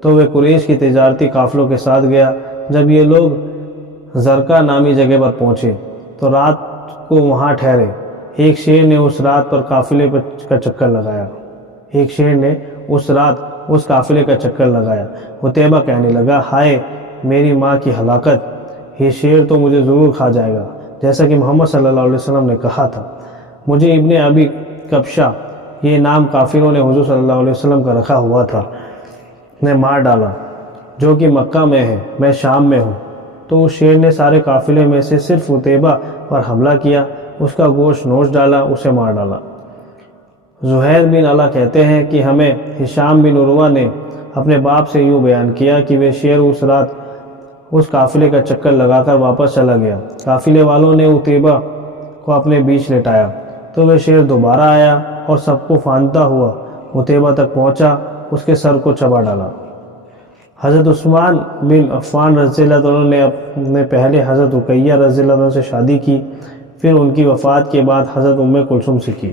تو وہ قریش کی تجارتی قافلوں کے ساتھ گیا۔ جب یہ لوگ زرقہ نامی جگہ پر پہنچے تو رات کو وہاں ٹھہرے۔ ایک شیر نے اس رات اس قافلے کا چکر لگایا۔ عتیبہ کہنے لگا، ہائے میری ماں کی ہلاکت، یہ شیر تو مجھے ضرور کھا جائے گا، جیسا کہ محمد صلی اللہ علیہ وسلم نے کہا تھا۔ مجھے ابن ابی کبشہ، یہ نام کافروں نے حضور صلی اللہ علیہ وسلم کا رکھا ہوا تھا، نے مار ڈالا، جو کہ مکہ میں ہے، میں شام میں ہوں۔ تو اس شیر نے سارے قافلے میں سے صرف عتیبہ پر حملہ کیا، اس کا گوشت نوچ ڈالا، اسے مار ڈالا۔ زہیر بن علا کہتے ہیں کہ ہمیں ہشام بن عروہ نے اپنے باپ سے یوں بیان کیا کہ وہ شیر اس رات اس قافلے کا چکر لگا کر واپس چلا گیا۔ قافلے والوں نے عتیبہ کو اپنے بیچ لٹایا تو وہ شیر دوبارہ آیا اور سب کو پھاندتا ہوا عتیبہ تک پہنچا، اس کے سر کو چبا ڈالا۔ حضرت عثمان بن عفان رضی اللہ عنہ نے اپنے پہلے حضرت رقیہ رضی اللہ عنہ سے شادی کی، پھر ان کی وفات کے بعد حضرت ام کلثوم سے کی۔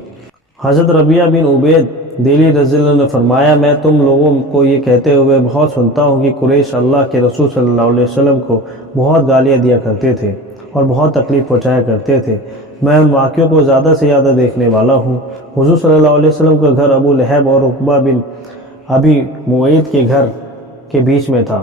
حضرت ربیعہ بن عبید دہلی رضی اللہ عنہ نے فرمایا، میں تم لوگوں کو یہ کہتے ہوئے بہت سنتا ہوں کہ قریش اللہ کے رسول صلی اللہ علیہ وسلم کو بہت گالیاں دیا کرتے تھے اور بہت تکلیف پہنچایا کرتے تھے۔ میں ان واقعوں کو زیادہ سے زیادہ دیکھنے والا ہوں۔ حضور صلی اللہ علیہ وسلم کا گھر ابو لہب اور عقبہ بن ابی معیط کے گھر کے بیچ میں تھا۔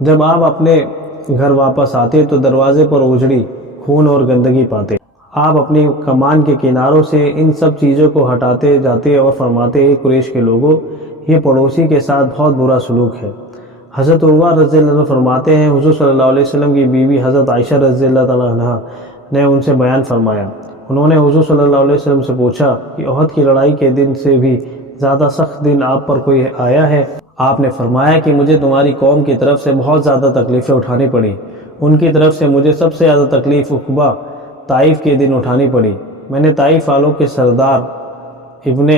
جب آپ اپنے گھر واپس آتے تو دروازے پر اجڑی خون اور گندگی پاتے۔ آپ اپنی کمان کے کناروں سے ان سب چیزوں کو ہٹاتے جاتے اور فرماتے، اے قریش کے لوگوں، یہ پڑوسی کے ساتھ بہت برا سلوک ہے۔ حضرت عروہ رضی اللہ عنہ فرماتے ہیں، حضور صلی اللہ علیہ وسلم کی بیوی حضرت عائشہ رضی اللہ تعالیٰ عنہ نے ان سے بیان فرمایا۔ انہوں نے حضور صلی اللہ علیہ وسلم سے پوچھا کہ احد کی لڑائی کے دن سے بھی زیادہ سخت دن آپ پر کوئی آیا ہے؟ آپ نے فرمایا کہ مجھے تمہاری قوم کی طرف سے بہت زیادہ تکلیفیں اٹھانی پڑی۔ ان کی طرف سے مجھے سب سے زیادہ تکلیف عقبہ طائف کے دن اٹھانی پڑی۔ میں نے طائف والوں کے سردار ابن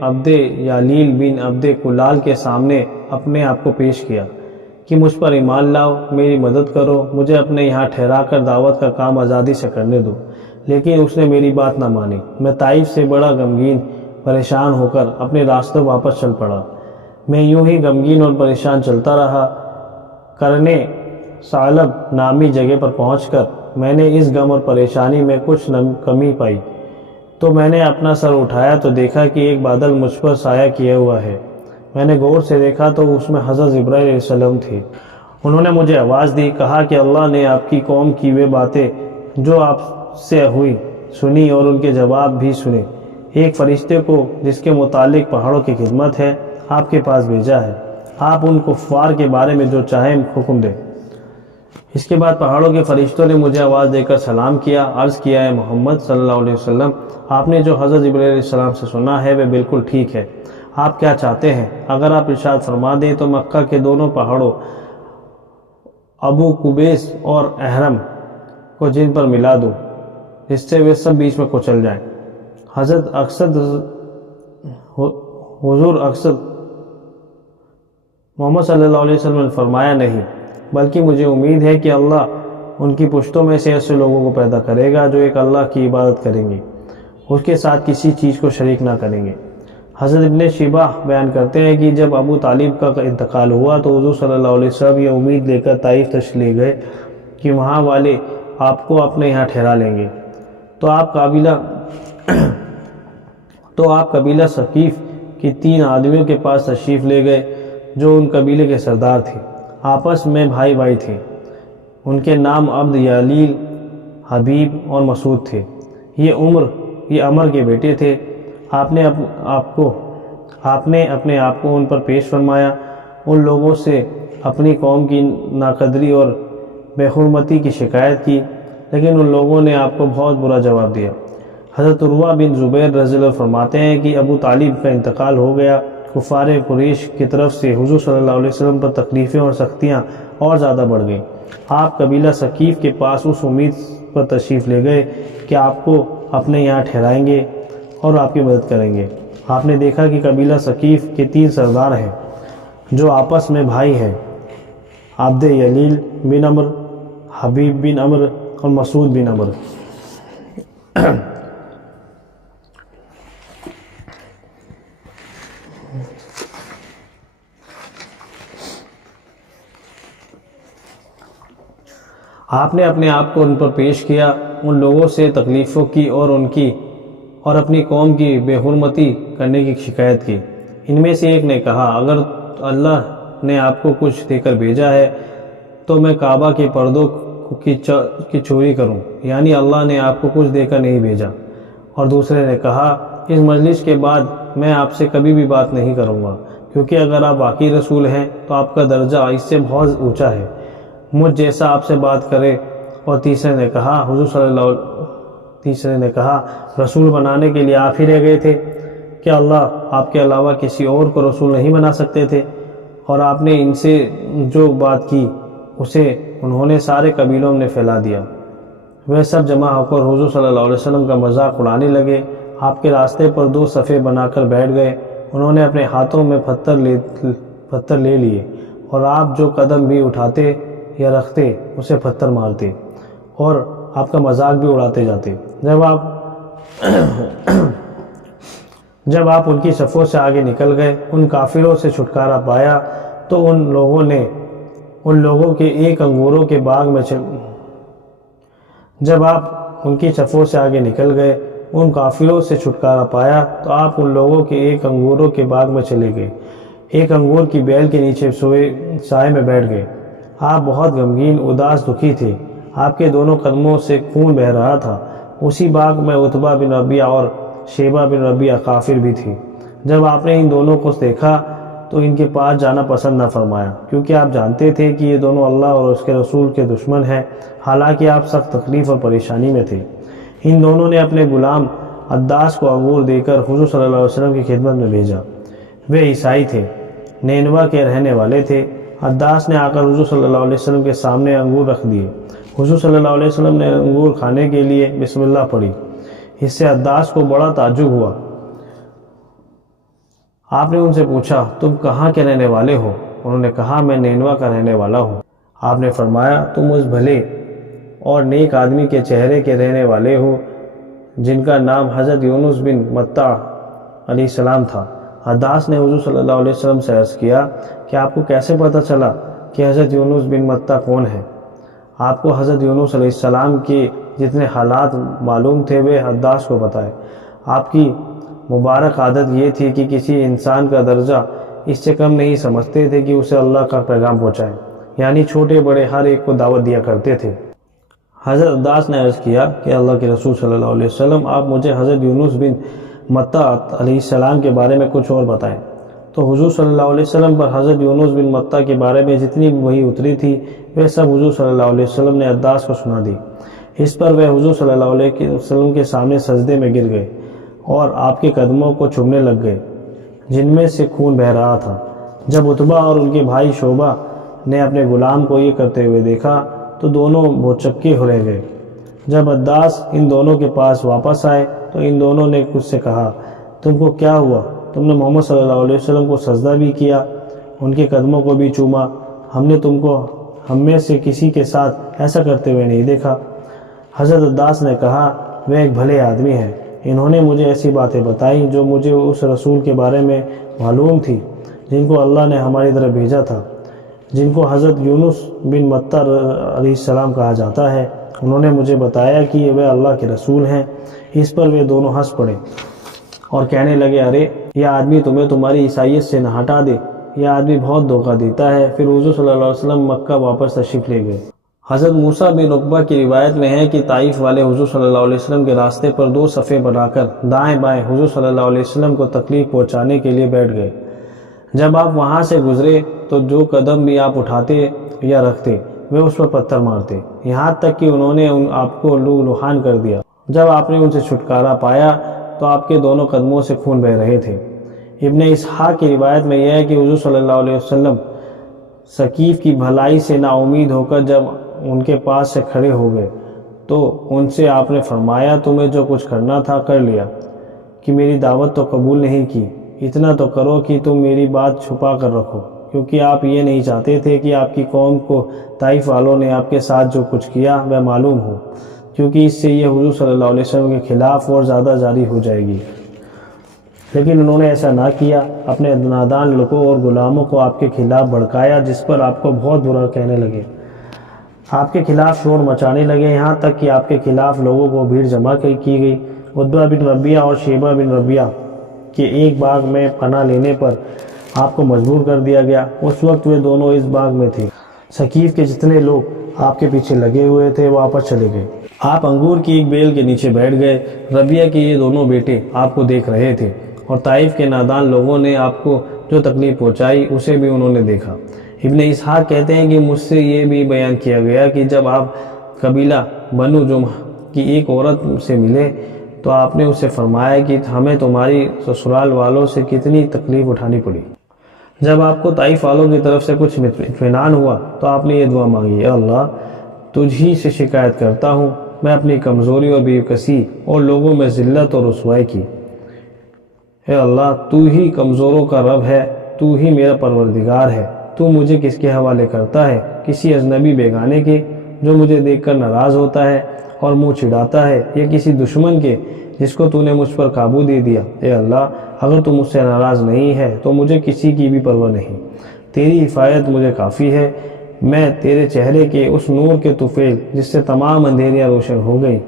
عبد یالیل بن عبد کلال کے سامنے اپنے آپ کو پیش کیا کہ مجھ پر ایمان لاؤ، میری مدد کرو، مجھے اپنے یہاں ٹھہرا کر دعوت کا کام آزادی سے کرنے دو، لیکن اس نے میری بات نہ مانی۔ میں طائف سے بڑا غمگین پریشان ہو کر اپنے راستے واپس چل پڑا۔ میں یوں ہی غمگین اور پریشان چلتا رہا۔ کرنے ثعلب نامی جگہ پر پہنچ کر میں نے اس غم اور پریشانی میں کچھ کمی پائی تو میں نے اپنا سر اٹھایا تو دیکھا کہ ایک بادل مجھ پر سایہ کیا ہوا ہے۔ میں نے غور سے دیکھا تو اس میں حضرت جبرائیل علیہ السلام تھے۔ انہوں نے مجھے آواز دی، کہا کہ اللہ نے آپ کی قوم کی وہ باتیں جو آپ سے ہوئی سنی اور ان کے جواب بھی سنے۔ ایک فرشتے کو جس کے متعلق پہاڑوں کی خدمت ہے آپ کے پاس بھیجا ہے، آپ ان کفار کے بارے میں جو چاہیں حکم دیں۔ اس کے بعد پہاڑوں کے فرشتوں نے مجھے آواز دے کر سلام کیا، عرض کیا، اے محمد صلی اللہ علیہ وسلم، آپ نے جو حضرت جبرائیل علیہ السلام سے سنا ہے وہ بالکل ٹھیک ہے۔ آپ کیا چاہتے ہیں؟ اگر آپ ارشاد فرما دیں تو مکہ کے دونوں پہاڑوں ابو قبیس اور احرم کو جن پر ملا دوں جس سے وہ سب بیچ میں کچل جائیں۔ حضور اقصد محمد صلی اللہ علیہ وسلم نے فرمایا، نہیں، بلکہ مجھے امید ہے کہ اللہ ان کی پشتوں میں سے ایسے لوگوں کو پیدا کرے گا جو ایک اللہ کی عبادت کریں گے، اس کے ساتھ کسی چیز کو شریک نہ کریں گے۔ حضرت ابن شیبہ بیان کرتے ہیں کہ جب ابو طالب کا انتقال ہوا تو حضور صلی اللہ علیہ وسلم یہ امید لے کر طائف تشریف لے گئے کہ وہاں والے آپ کو اپنے یہاں ٹھہرا لیں گے۔ تو آپ قبیلہ ثقیف کی 3 آدمیوں کے پاس تشریف لے گئے جو ان قبیلے کے سردار تھے، آپس میں بھائی بھائی تھے۔ ان کے نام عبد یالیل، حبیب اور مسعود تھے۔ یہ عمر کے بیٹے تھے۔ آپ نے اپنے آپ کو ان پر پیش فرمایا، ان لوگوں سے اپنی قوم کی ناقدری اور بے حرمتی کی شکایت کی، لیکن ان لوگوں نے آپ کو بہت برا جواب دیا۔ حضرت عروہ بن زبیر رضی اللہ عنہ فرماتے ہیں کہ ابو طالب کا انتقال ہو گیا۔ کفار قریش کی طرف سے حضور صلی اللہ علیہ وسلم پر تکلیفیں اور سختیاں اور زیادہ بڑھ گئیں۔ آپ قبیلہ ثقیف کے پاس اس امید پر تشریف لے گئے کہ آپ کو اپنے یہاں ٹھہرائیں گے اور آپ کی مدد کریں گے۔ آپ نے دیکھا کہ قبیلہ ثقیف کے 3 سردار ہیں جو آپس میں بھائی ہیں، عبد یلیل بن عمر، حبیب بن عمر اور مسعود بن عمر۔ آپ نے اپنے آپ کو ان پر پیش کیا، ان لوگوں سے تکلیفوں کی اور اپنی قوم کی بے حرمتی کرنے کی شکایت کی۔ ان میں سے ایک نے کہا، اگر اللہ نے آپ کو کچھ دے کر بھیجا ہے تو میں کعبہ کے پردوں کی چوری کروں، یعنی اللہ نے آپ کو کچھ دے کر نہیں بھیجا۔ اور دوسرے نے کہا اس مجلس کے بعد میں آپ سے کبھی بھی بات نہیں کروں گا، کیونکہ اگر آپ واقعی رسول ہیں تو آپ کا درجہ اس سے بہت اونچا ہے، مجھ جیسا آپ سے بات کرے۔ اور تیسرے نے کہا رسول بنانے کے لیے آپ ہی رہ گئے تھے، کہ اللہ آپ کے علاوہ کسی اور کو رسول نہیں بنا سکتے تھے؟ اور آپ نے ان سے جو بات کی اسے انہوں نے سارے قبیلوں نے پھیلا دیا۔ وہ سب جمع ہو کر حضور صلی اللہ علیہ وسلم کا مذاق اڑانے لگے۔ آپ کے راستے پر 2 صفیں بنا کر بیٹھ گئے۔ انہوں نے اپنے ہاتھوں میں پتھر لے لیے اور آپ جو قدم بھی اٹھاتے یا رکھتے اسے پتھر مارتے اور آپ کا مذاق بھی اڑاتے جاتے۔ جب آپ ان کی صفوں سے آگے نکل گئے، ان کافروں سے چھٹکارا پایا تو ان لوگوں کے ایک انگوروں کے باغ میں جب آپ ان کی صفوں سے آگے نکل گئے، ان کافروں سے چھٹکارا پایا تو آپ ان لوگوں کے ایک انگوروں کے باغ میں چلے گئے، ایک انگور کی بیل کے نیچے سائے میں بیٹھ گئے۔ آپ بہت غمگین، اداس، دکھی تھے۔ آپ کے دونوں قدموں سے خون بہہ رہا تھا۔ اسی باغ میں عتبہ بن ربیعہ اور شیبہ بن ربیعہ کافر بھی تھی۔ جب آپ نے ان دونوں کو دیکھا تو ان کے پاس جانا پسند نہ فرمایا، کیونکہ آپ جانتے تھے کہ یہ دونوں اللہ اور اس کے رسول کے دشمن ہیں، حالانکہ آپ سخت تکلیف اور پریشانی میں تھے۔ ان دونوں نے اپنے غلام عداس کو انگور دے کر حضور صلی اللہ علیہ وسلم کی خدمت میں بھیجا۔ وہ عیسائی تھے، نینوا کے رہنے والے تھے۔ عداس نے آ کر حضور صلی اللہ علیہ وسلم کے سامنے انگور رکھ دیے۔ حضور صلی اللہ علیہ وسلم نے انگور کھانے کے لیے بسم اللہ پڑھی۔ اس سے عداس کو بڑا تعجب ہوا۔ آپ نے ان سے پوچھا تم کہاں کے رہنے والے ہو؟ انہوں نے کہا میں نینوا کا رہنے والا ہوں۔ آپ نے فرمایا تم اس بھلے اور نیک آدمی کے چہرے کے رہنے والے ہو جن کا نام حضرت یونس بن متع علیہ السلام تھا۔ عداس نے حضور صلی اللہ علیہ وسلم سے عرض کیا کہ آپ کو کیسے پتہ چلا کہ حضرت یونس بن متع کون ہے؟ آپ کو حضرت یونس علیہ السلام کے جتنے حالات معلوم تھے وہ عداس کو بتائے۔ آپ کی مبارک عادت یہ تھی کہ کسی انسان کا درجہ اس سے کم نہیں سمجھتے تھے کہ اسے اللہ کا پیغام پہنچائے، یعنی چھوٹے بڑے ہر ایک کو دعوت دیا کرتے تھے۔ حضرت عداس نے عرض کیا کہ اللہ کے رسول صلی اللہ علیہ وسلم آپ مجھے حضرت یونس بن متع علیہ السلام کے بارے میں کچھ اور بتائیں۔ تو حضور صلی اللہ علیہ وسلم پر حضرت یونس بن متع کے بارے میں جتنی وحی اتری تھی وہ سب حضور صلی اللہ علیہ وسلم نے عداس کو سنا دی۔ اس پر وہ حضور صلی اللہ علیہ وسلم کے سامنے سجدے میں گر گئے اور آپ کے قدموں کو چومنے لگ گئے جن میں سے خون بہہ رہا تھا۔ جب عتبہ اور ان کے بھائی شعبہ نے اپنے غلام کو یہ کرتے ہوئے دیکھا تو دونوں بھوچکے ہو رہ گئے۔ جب عداس ان دونوں کے پاس واپس آئے تو ان دونوں نے کچھ سے کہا تم کو کیا ہوا؟ تم نے محمد صلی اللہ علیہ وسلم کو سجدہ بھی کیا، ان کے قدموں کو بھی چوما، ہم نے تم کو ہم میں سے کسی کے ساتھ ایسا کرتے ہوئے نہیں دیکھا۔ حضرت عداس نے کہا وہ ایک بھلے آدمی ہیں، انہوں نے مجھے ایسی باتیں بتائیں جو مجھے اس رسول کے بارے میں معلوم تھی جن کو اللہ نے ہماری طرف بھیجا تھا، جن کو حضرت یونس بن متع علیہ السلام کہا جاتا ہے۔ انہوں نے مجھے بتایا کہ وہ اللہ کے رسول ہیں۔ اس پر وہ دونوں ہنس پڑے اور کہنے لگے ارے یہ آدمی تمہیں تمہاری عیسائیت سے نہ ہٹا دے، یہ آدمی بہت دھوکہ دیتا ہے۔ پھر حضور صلی اللہ علیہ وسلم مکہ واپس تشریف لے گئے۔ حضرت موسیٰ بن عقبہ کی روایت میں ہے کہ طائف والے حضور صلی اللہ علیہ وسلم کے راستے پر 2 صفیں بنا کر دائیں بائیں حضور صلی اللہ علیہ وسلم کو تکلیف پہنچانے کے لیے بیٹھ گئے۔ جب آپ وہاں سے گزرے تو جو قدم بھی آپ اٹھاتے یا رکھتے وہ اس پر پتھر مارتے، یہاں تک کہ انہوں نے آپ کو لو لوہان کر دیا۔ جب آپ نے ان سے چھٹکارا پایا تو آپ کے دونوں قدموں سے خون بہہ رہے تھے۔ ابن اسحاق کی روایت میں یہ ہے کہ حضور صلی اللہ علیہ وسلم ثقیف کی بھلائی سے نا امید ہو کر جب ان کے پاس سے کھڑے ہو گئے تو ان سے آپ نے فرمایا تمہیں جو کچھ کرنا تھا کر لیا، کہ میری دعوت تو قبول نہیں کی، اتنا تو کرو کہ تم میری بات چھپا کر رکھو، کیونکہ آپ یہ نہیں چاہتے تھے کہ آپ کی قوم کو طائف والوں نے آپ کے ساتھ جو کچھ کیا وہ معلوم ہو، کیونکہ اس سے یہ حضور صلی اللہ علیہ وسلم کے خلاف اور زیادہ جاری ہو جائے گی۔ لیکن انہوں نے ایسا نہ کیا، اپنے نادان لوگوں اور غلاموں کو آپ کے خلاف بھڑکایا، جس پر آپ کو بہت برا کہنے لگے، آپ کے خلاف شور مچانے لگے، یہاں تک کہ آپ کے خلاف لوگوں کو بھیڑ جمع کی گئی۔ عتبہ بن ربیعہ اور شیبہ بن ربیعہ کے ایک باغ میں پناہ لینے پر آپ کو مجبور کر دیا گیا۔ اس وقت وہ دونوں اس باغ میں تھے۔ ثقیف کے جتنے لوگ آپ کے پیچھے لگے ہوئے تھے وہ واپس چلے گئے۔ آپ انگور کی ایک بیل کے نیچے بیٹھ گئے۔ ربیہ کے یہ دونوں بیٹے آپ کو دیکھ رہے تھے اور طائف کے نادان لوگوں نے آپ کو جو تکلیف پہنچائی اسے بھی انہوں نے دیکھا۔ ابن اسحاق کہتے ہیں کہ مجھ سے یہ بھی بیان کیا گیا کہ جب آپ قبیلہ بنو جمح کی ایک عورت سے ملے تو آپ نے اسے فرمایا کہ ہمیں تمہاری سسرال والوں سے کتنی تکلیف اٹھانی پڑی۔ جب آپ کو طائف والوں کی طرف سے کچھ اطمینان ہوا تو آپ نے یہ دعا مانگی، اے اللہ تجھ ہی سے شکایت کرتا ہوں، میں اپنی کمزوری اور بے کسی اور لوگوں میں ذلت اور رسوائی کی۔ اے اللہ تو ہی کمزوروں کا رب ہے، تو ہی میرا پروردگار ہے، تو مجھے کس کے حوالے کرتا ہے؟ کسی اجنبی بیگانے کے جو مجھے دیکھ کر ناراض ہوتا ہے اور منہ چھڑاتا ہے، یا کسی دشمن کے جس کو تو نے مجھ پر قابو دے دیا؟ اے اللہ اگر تو مجھ سے ناراض نہیں ہے تو مجھے کسی کی بھی پرواہ نہیں، تیری حفاظت مجھے کافی ہے۔ میں تیرے چہرے کے اس نور کے طفیل جس سے تمام اندھیریاں روشن ہو گئیں،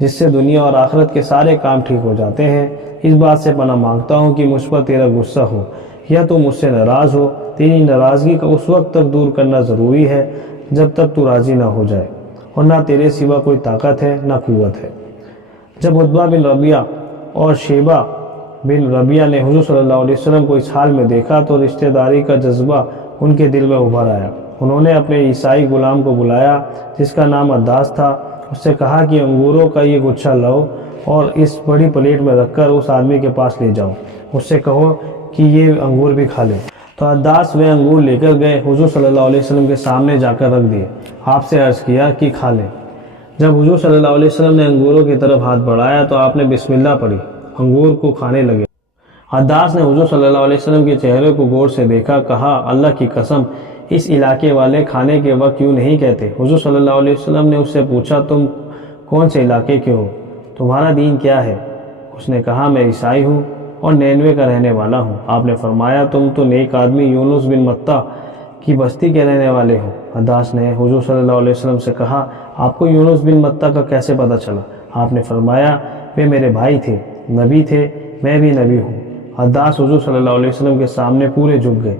جس سے دنیا اور آخرت کے سارے کام ٹھیک ہو جاتے ہیں، اس بات سے پناہ مانگتا ہوں کہ مجھ پر تیرا غصہ ہو یا تو مجھ سے ناراض ہو۔ تیری ناراضگی کا اس وقت تک دور کرنا ضروری ہے جب تک تو راضی نہ ہو جائے، اور نہ تیرے سوا کوئی طاقت ہے نہ قوت ہے۔ جب عتبہ بن ربیہ اور شیبہ بن ربیہ نے حضور صلی اللہ علیہ وسلم کو اس حال میں دیکھا تو رشتہ داری کا جذبہ ان کے دل میں ابھر آیا۔ انہوں نے اپنے عیسائی غلام کو بلایا جس کا نام عداس تھا، اس سے کہا کہ انگوروں کا یہ گچھا لاؤ اور اس بڑی پلیٹ میں رکھ کر اس آدمی کے پاس لے جاؤ، اس سے کہو کہ یہ انگور بھی کھا لے۔ تو عداس وہ انگور لے کر گئے، حضور صلی اللہ علیہ وسلم کے سامنے جا کر رکھ دیے۔ آپ سے عرض کیا کہ کھا لیں۔ جب حضور صلی اللہ علیہ وسلم نے انگوروں کی طرف ہاتھ بڑھایا تو آپ نے بسم اللہ پڑھی، انگور کو کھانے لگے۔ عداس نے حضور صلی اللہ علیہ وسلم کے چہرے کو غور سے دیکھا، کہا اللہ کی قسم اس علاقے والے کھانے کے وقت کیوں نہیں کہتے؟ حضور صلی اللہ علیہ وسلم نے اس سے پوچھا تم کون سے علاقے کے ہو؟ تمہارا دین کیا ہے؟ اس نے کہا میں عیسائی ہوں اور نینوے کا رہنے والا ہوں۔ آپ نے فرمایا تم تو نیک آدمی یونس بن متہ کی بستی کے رہنے والے ہو۔ عداس نے حضور صلی اللہ علیہ وسلم سے کہا آپ کو یونس بن متہ کا کیسے پتہ چلا؟ آپ نے فرمایا وہ میرے بھائی تھے، نبی تھے، میں بھی نبی ہوں۔ عداس حضور صلی اللہ علیہ وسلم کے سامنے پورے جھک گئے،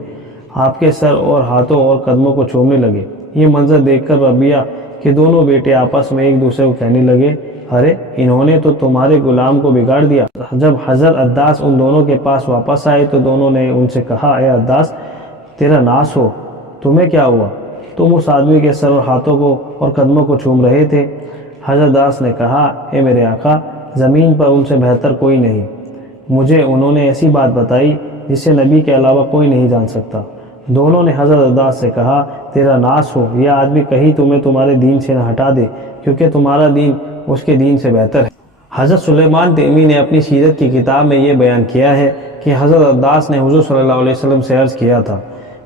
آپ کے سر اور ہاتھوں اور قدموں کو چومنے لگے۔ یہ منظر دیکھ کر ربیہ کے دونوں بیٹے آپس میں ایک دوسرے کو کہنے لگے ارے انہوں نے تو تمہارے غلام کو بگاڑ دیا۔ جب حضرت عداس ان دونوں کے پاس واپس آئے تو دونوں نے ان سے کہا اے عداس تیرا ناس ہو، تمہیں کیا ہوا؟ تم اس آدمی کے سر اور ہاتھوں کو اور قدموں کو چوم رہے تھے۔ حضرت عداس نے کہا اے میرے آقا زمین پر ان سے بہتر کوئی نہیں، مجھے انہوں نے ایسی بات بتائی جسے نبی کے علاوہ کوئی نہیں جان سکتا۔ دونوں نے حضرت عداس سے کہا تیرا ناس ہو، یہ آدمی کہیں تمہیں تمہارے دین سے نہ ہٹا دے، کیونکہ تمہارا دین اس کے دین سے بہتر ہے۔ حضرت سلیمان تیمی نے اپنی سیرت کی کتاب میں یہ بیان کیا ہے کہ حضرت عداس نے حضور صلی اللہ علیہ وسلم سے عرض کیا تھا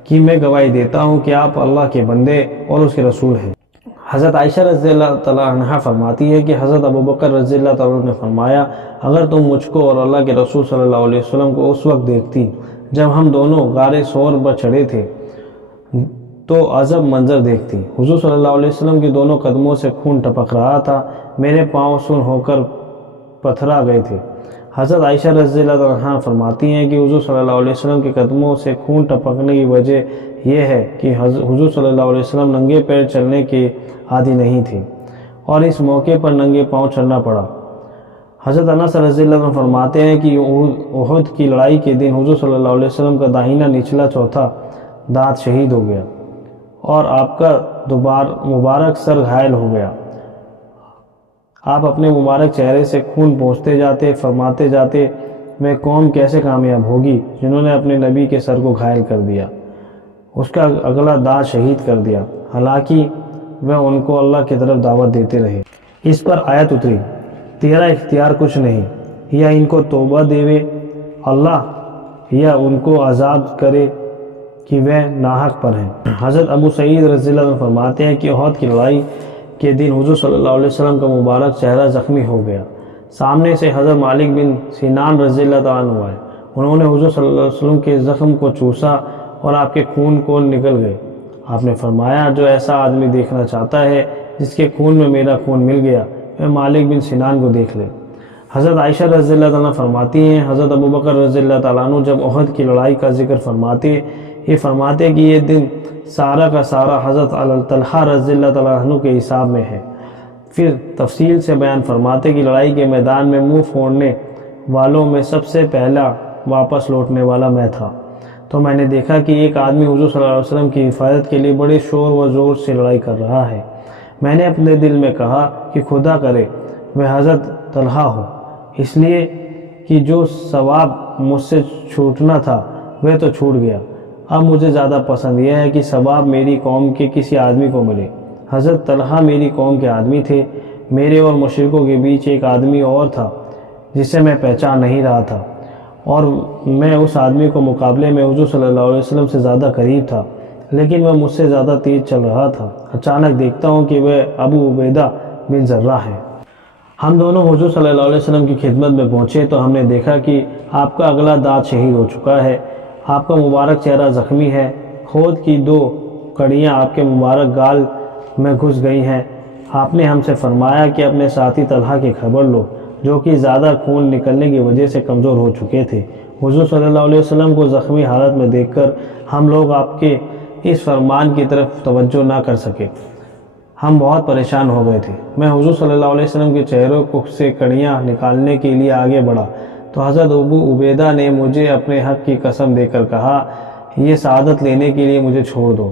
کہ میں گواہی دیتا ہوں کہ آپ اللہ کے بندے اور اس کے رسول ہیں۔ حضرت عائشہ رضی اللہ تعالیٰ عنہ فرماتی ہے کہ حضرت ابوبکر رضی اللہ تعالیٰ عنہ نے فرمایا اگر تم مجھ کو اور اللہ کے رسول صلی اللہ علیہ وسلم کو اس وقت دیکھتی جب ہم دونوں غار ثور پر چڑھے تھے تو عجب منظر دیکھتی۔ حضور صلی اللہ علیہ وسلم کے دونوں قدموں سے خون ٹپک رہا تھا، میرے پاؤں سن ہو کر پتھرا گئے تھے۔ حضرت عائشہ رضی اللہ عنہا فرماتی ہیں کہ حضور صلی اللہ علیہ وسلم کے قدموں سے خون ٹپکنے کی وجہ یہ ہے کہ حضور صلی اللہ علیہ وسلم ننگے پیر چلنے کے عادی نہیں تھے اور اس موقع پر ننگے پاؤں چلنا پڑا۔ حضرت انس رضی اللہ عنہ فرماتے ہیں کہ احد کی لڑائی کے دن حضور صلی اللہ علیہ وسلم کا داہنا نچلا چوتھا دانت شہید ہو گیا اور آپ کا مبارک سر گھائل ہو گیا۔ آپ اپنے مبارک چہرے سے خون پہنچتے جاتے، فرماتے جاتے وہ قوم کیسے کامیاب ہوگی جنہوں نے اپنے نبی کے سر کو گھائل کر دیا، اس کا اگلا دانت شہید کر دیا، حالانکہ وہ ان کو اللہ کی طرف دعوت دیتے رہے۔ اس پر آیت اتری تیرا اختیار کچھ نہیں، یا ان کو توبہ دیوے اللہ یا ان کو عذاب کرے کہ وہ ناحق پر ہیں۔ حضرت ابو سعید رضی اللہ عنہ فرماتے ہیں کہ احد کی لڑائی کے دن حضور صلی اللہ علیہ وسلم کا مبارک چہرہ زخمی ہو گیا۔ سامنے سے حضرت مالک بن سینان رضی اللہ تعالیٰ عنہ آئے، انہوں نے حضور صلی اللہ علیہ وسلم کے زخم کو چوسا اور آپ کے خون کو نکل گئے۔ آپ نے فرمایا جو ایسا آدمی دیکھنا چاہتا ہے جس کے خون میں میرا خون مل گیا وہ مالک بن سینان کو دیکھ لے۔ حضرت عائشہ رضی اللہ عنہ فرماتی ہیں حضرت ابوبکر رضی اللہ تعالیٰ عنہ جب احد کی لڑائی کا ذکر فرماتے کہ یہ دن سارا کا سارا حضرت طلحہ رضی اللہ تعالیٰ عنہ کے حساب میں ہے۔ پھر تفصیل سے بیان فرماتے کہ لڑائی کے میدان میں منہ پھوڑنے والوں میں سب سے پہلا واپس لوٹنے والا میں تھا، تو میں نے دیکھا کہ ایک آدمی حضور صلی اللہ علیہ وسلم کی حفاظت کے لیے بڑے شور و زور سے لڑائی کر رہا ہے۔ میں نے اپنے دل میں کہا کہ خدا کرے وہ حضرت طلحہ ہو، اس لیے کہ جو ثواب مجھ سے چھوٹنا تھا وہ تو چھوٹ گیا۔ اب مجھے زیادہ پسند یہ ہے کہ ثواب میری قوم کے کسی آدمی کو ملے۔ حضرت طلحہ میری قوم کے آدمی تھے۔ میرے اور مشرکوں کے بیچ ایک آدمی اور تھا جسے میں پہچان نہیں رہا تھا، اور میں اس آدمی کو مقابلے میں حضور صلی اللہ علیہ وسلم سے زیادہ قریب تھا، لیکن وہ مجھ سے زیادہ تیز چل رہا تھا۔ اچانک دیکھتا ہوں کہ وہ ابو عبیدہ بن جراح ہے۔ ہم دونوں حضور صلی اللہ علیہ وسلم کی خدمت میں پہنچے تو ہم نے دیکھا کہ آپ کا اگلا دانت شہید ہو چکا ہے، آپ کا مبارک چہرہ زخمی ہے، خود کی 2 کڑیاں آپ کے مبارک گال میں گھس گئی ہیں۔ آپ نے ہم سے فرمایا کہ اپنے ساتھی طلحہ کی خبر لو، جو کہ زیادہ خون نکلنے کی وجہ سے کمزور ہو چکے تھے۔ حضور صلی اللہ علیہ وسلم کو زخمی حالت میں دیکھ کر ہم لوگ آپ کے اس فرمان کی طرف توجہ نہ کر سکے، ہم بہت پریشان ہو گئے تھے۔ میں حضور صلی اللہ علیہ وسلم کے چہروں سے کڑیاں نکالنے کے لیے آگے بڑھا تو حضرت ابو عبیدہ نے مجھے اپنے حق کی قسم دے کر کہا، یہ سعادت لینے کے لیے مجھے چھوڑ دو۔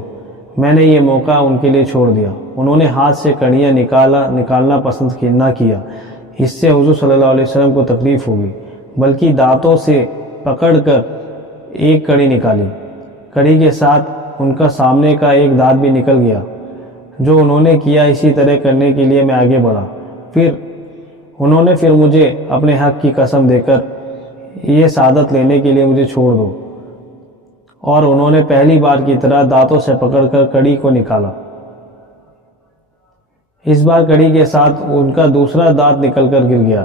میں نے یہ موقع ان کے لیے چھوڑ دیا۔ انہوں نے ہاتھ سے کڑیاں نکالنا پسند نہ کیا، اس سے حضور صلی اللہ علیہ وسلم کو تکلیف ہوگی، بلکہ دانتوں سے پکڑ کر ایک کڑی نکالی۔ کڑی کے ساتھ ان کا سامنے کا ایک دانت بھی نکل گیا۔ جو انہوں نے کیا اسی طرح کرنے کے لیے میں آگے بڑھا۔ انہوں نے مجھے اپنے حق کی قسم دے کر یہ سعادت لینے کے لیے مجھے چھوڑ دو، اور انہوں نے پہلی بار کی طرح دانتوں سے پکڑ کر کڑی کو نکالا۔ اس بار کڑی کے ساتھ ان کا دوسرا دانت نکل کر گر گیا۔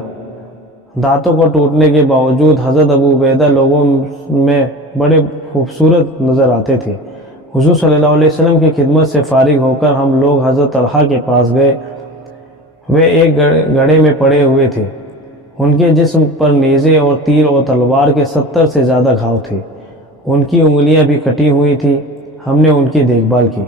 دانتوں کو ٹوٹنے کے باوجود حضرت ابو عبیدہ لوگوں میں بڑے خوبصورت نظر آتے تھے۔ حضور صلی اللہ علیہ وسلم کی خدمت سے فارغ ہو کر ہم لوگ حضرت طلحہ کے پاس گئے۔ وہ ایک گڑھے میں پڑے ہوئے تھے۔ ان کے جسم پر نیزے اور تیر اور تلوار کے 70 سے زیادہ گھاؤ تھے۔ ان کی انگلیاں بھی کٹی ہوئی تھیں۔ ہم نے ان کی دیکھ بھال کی۔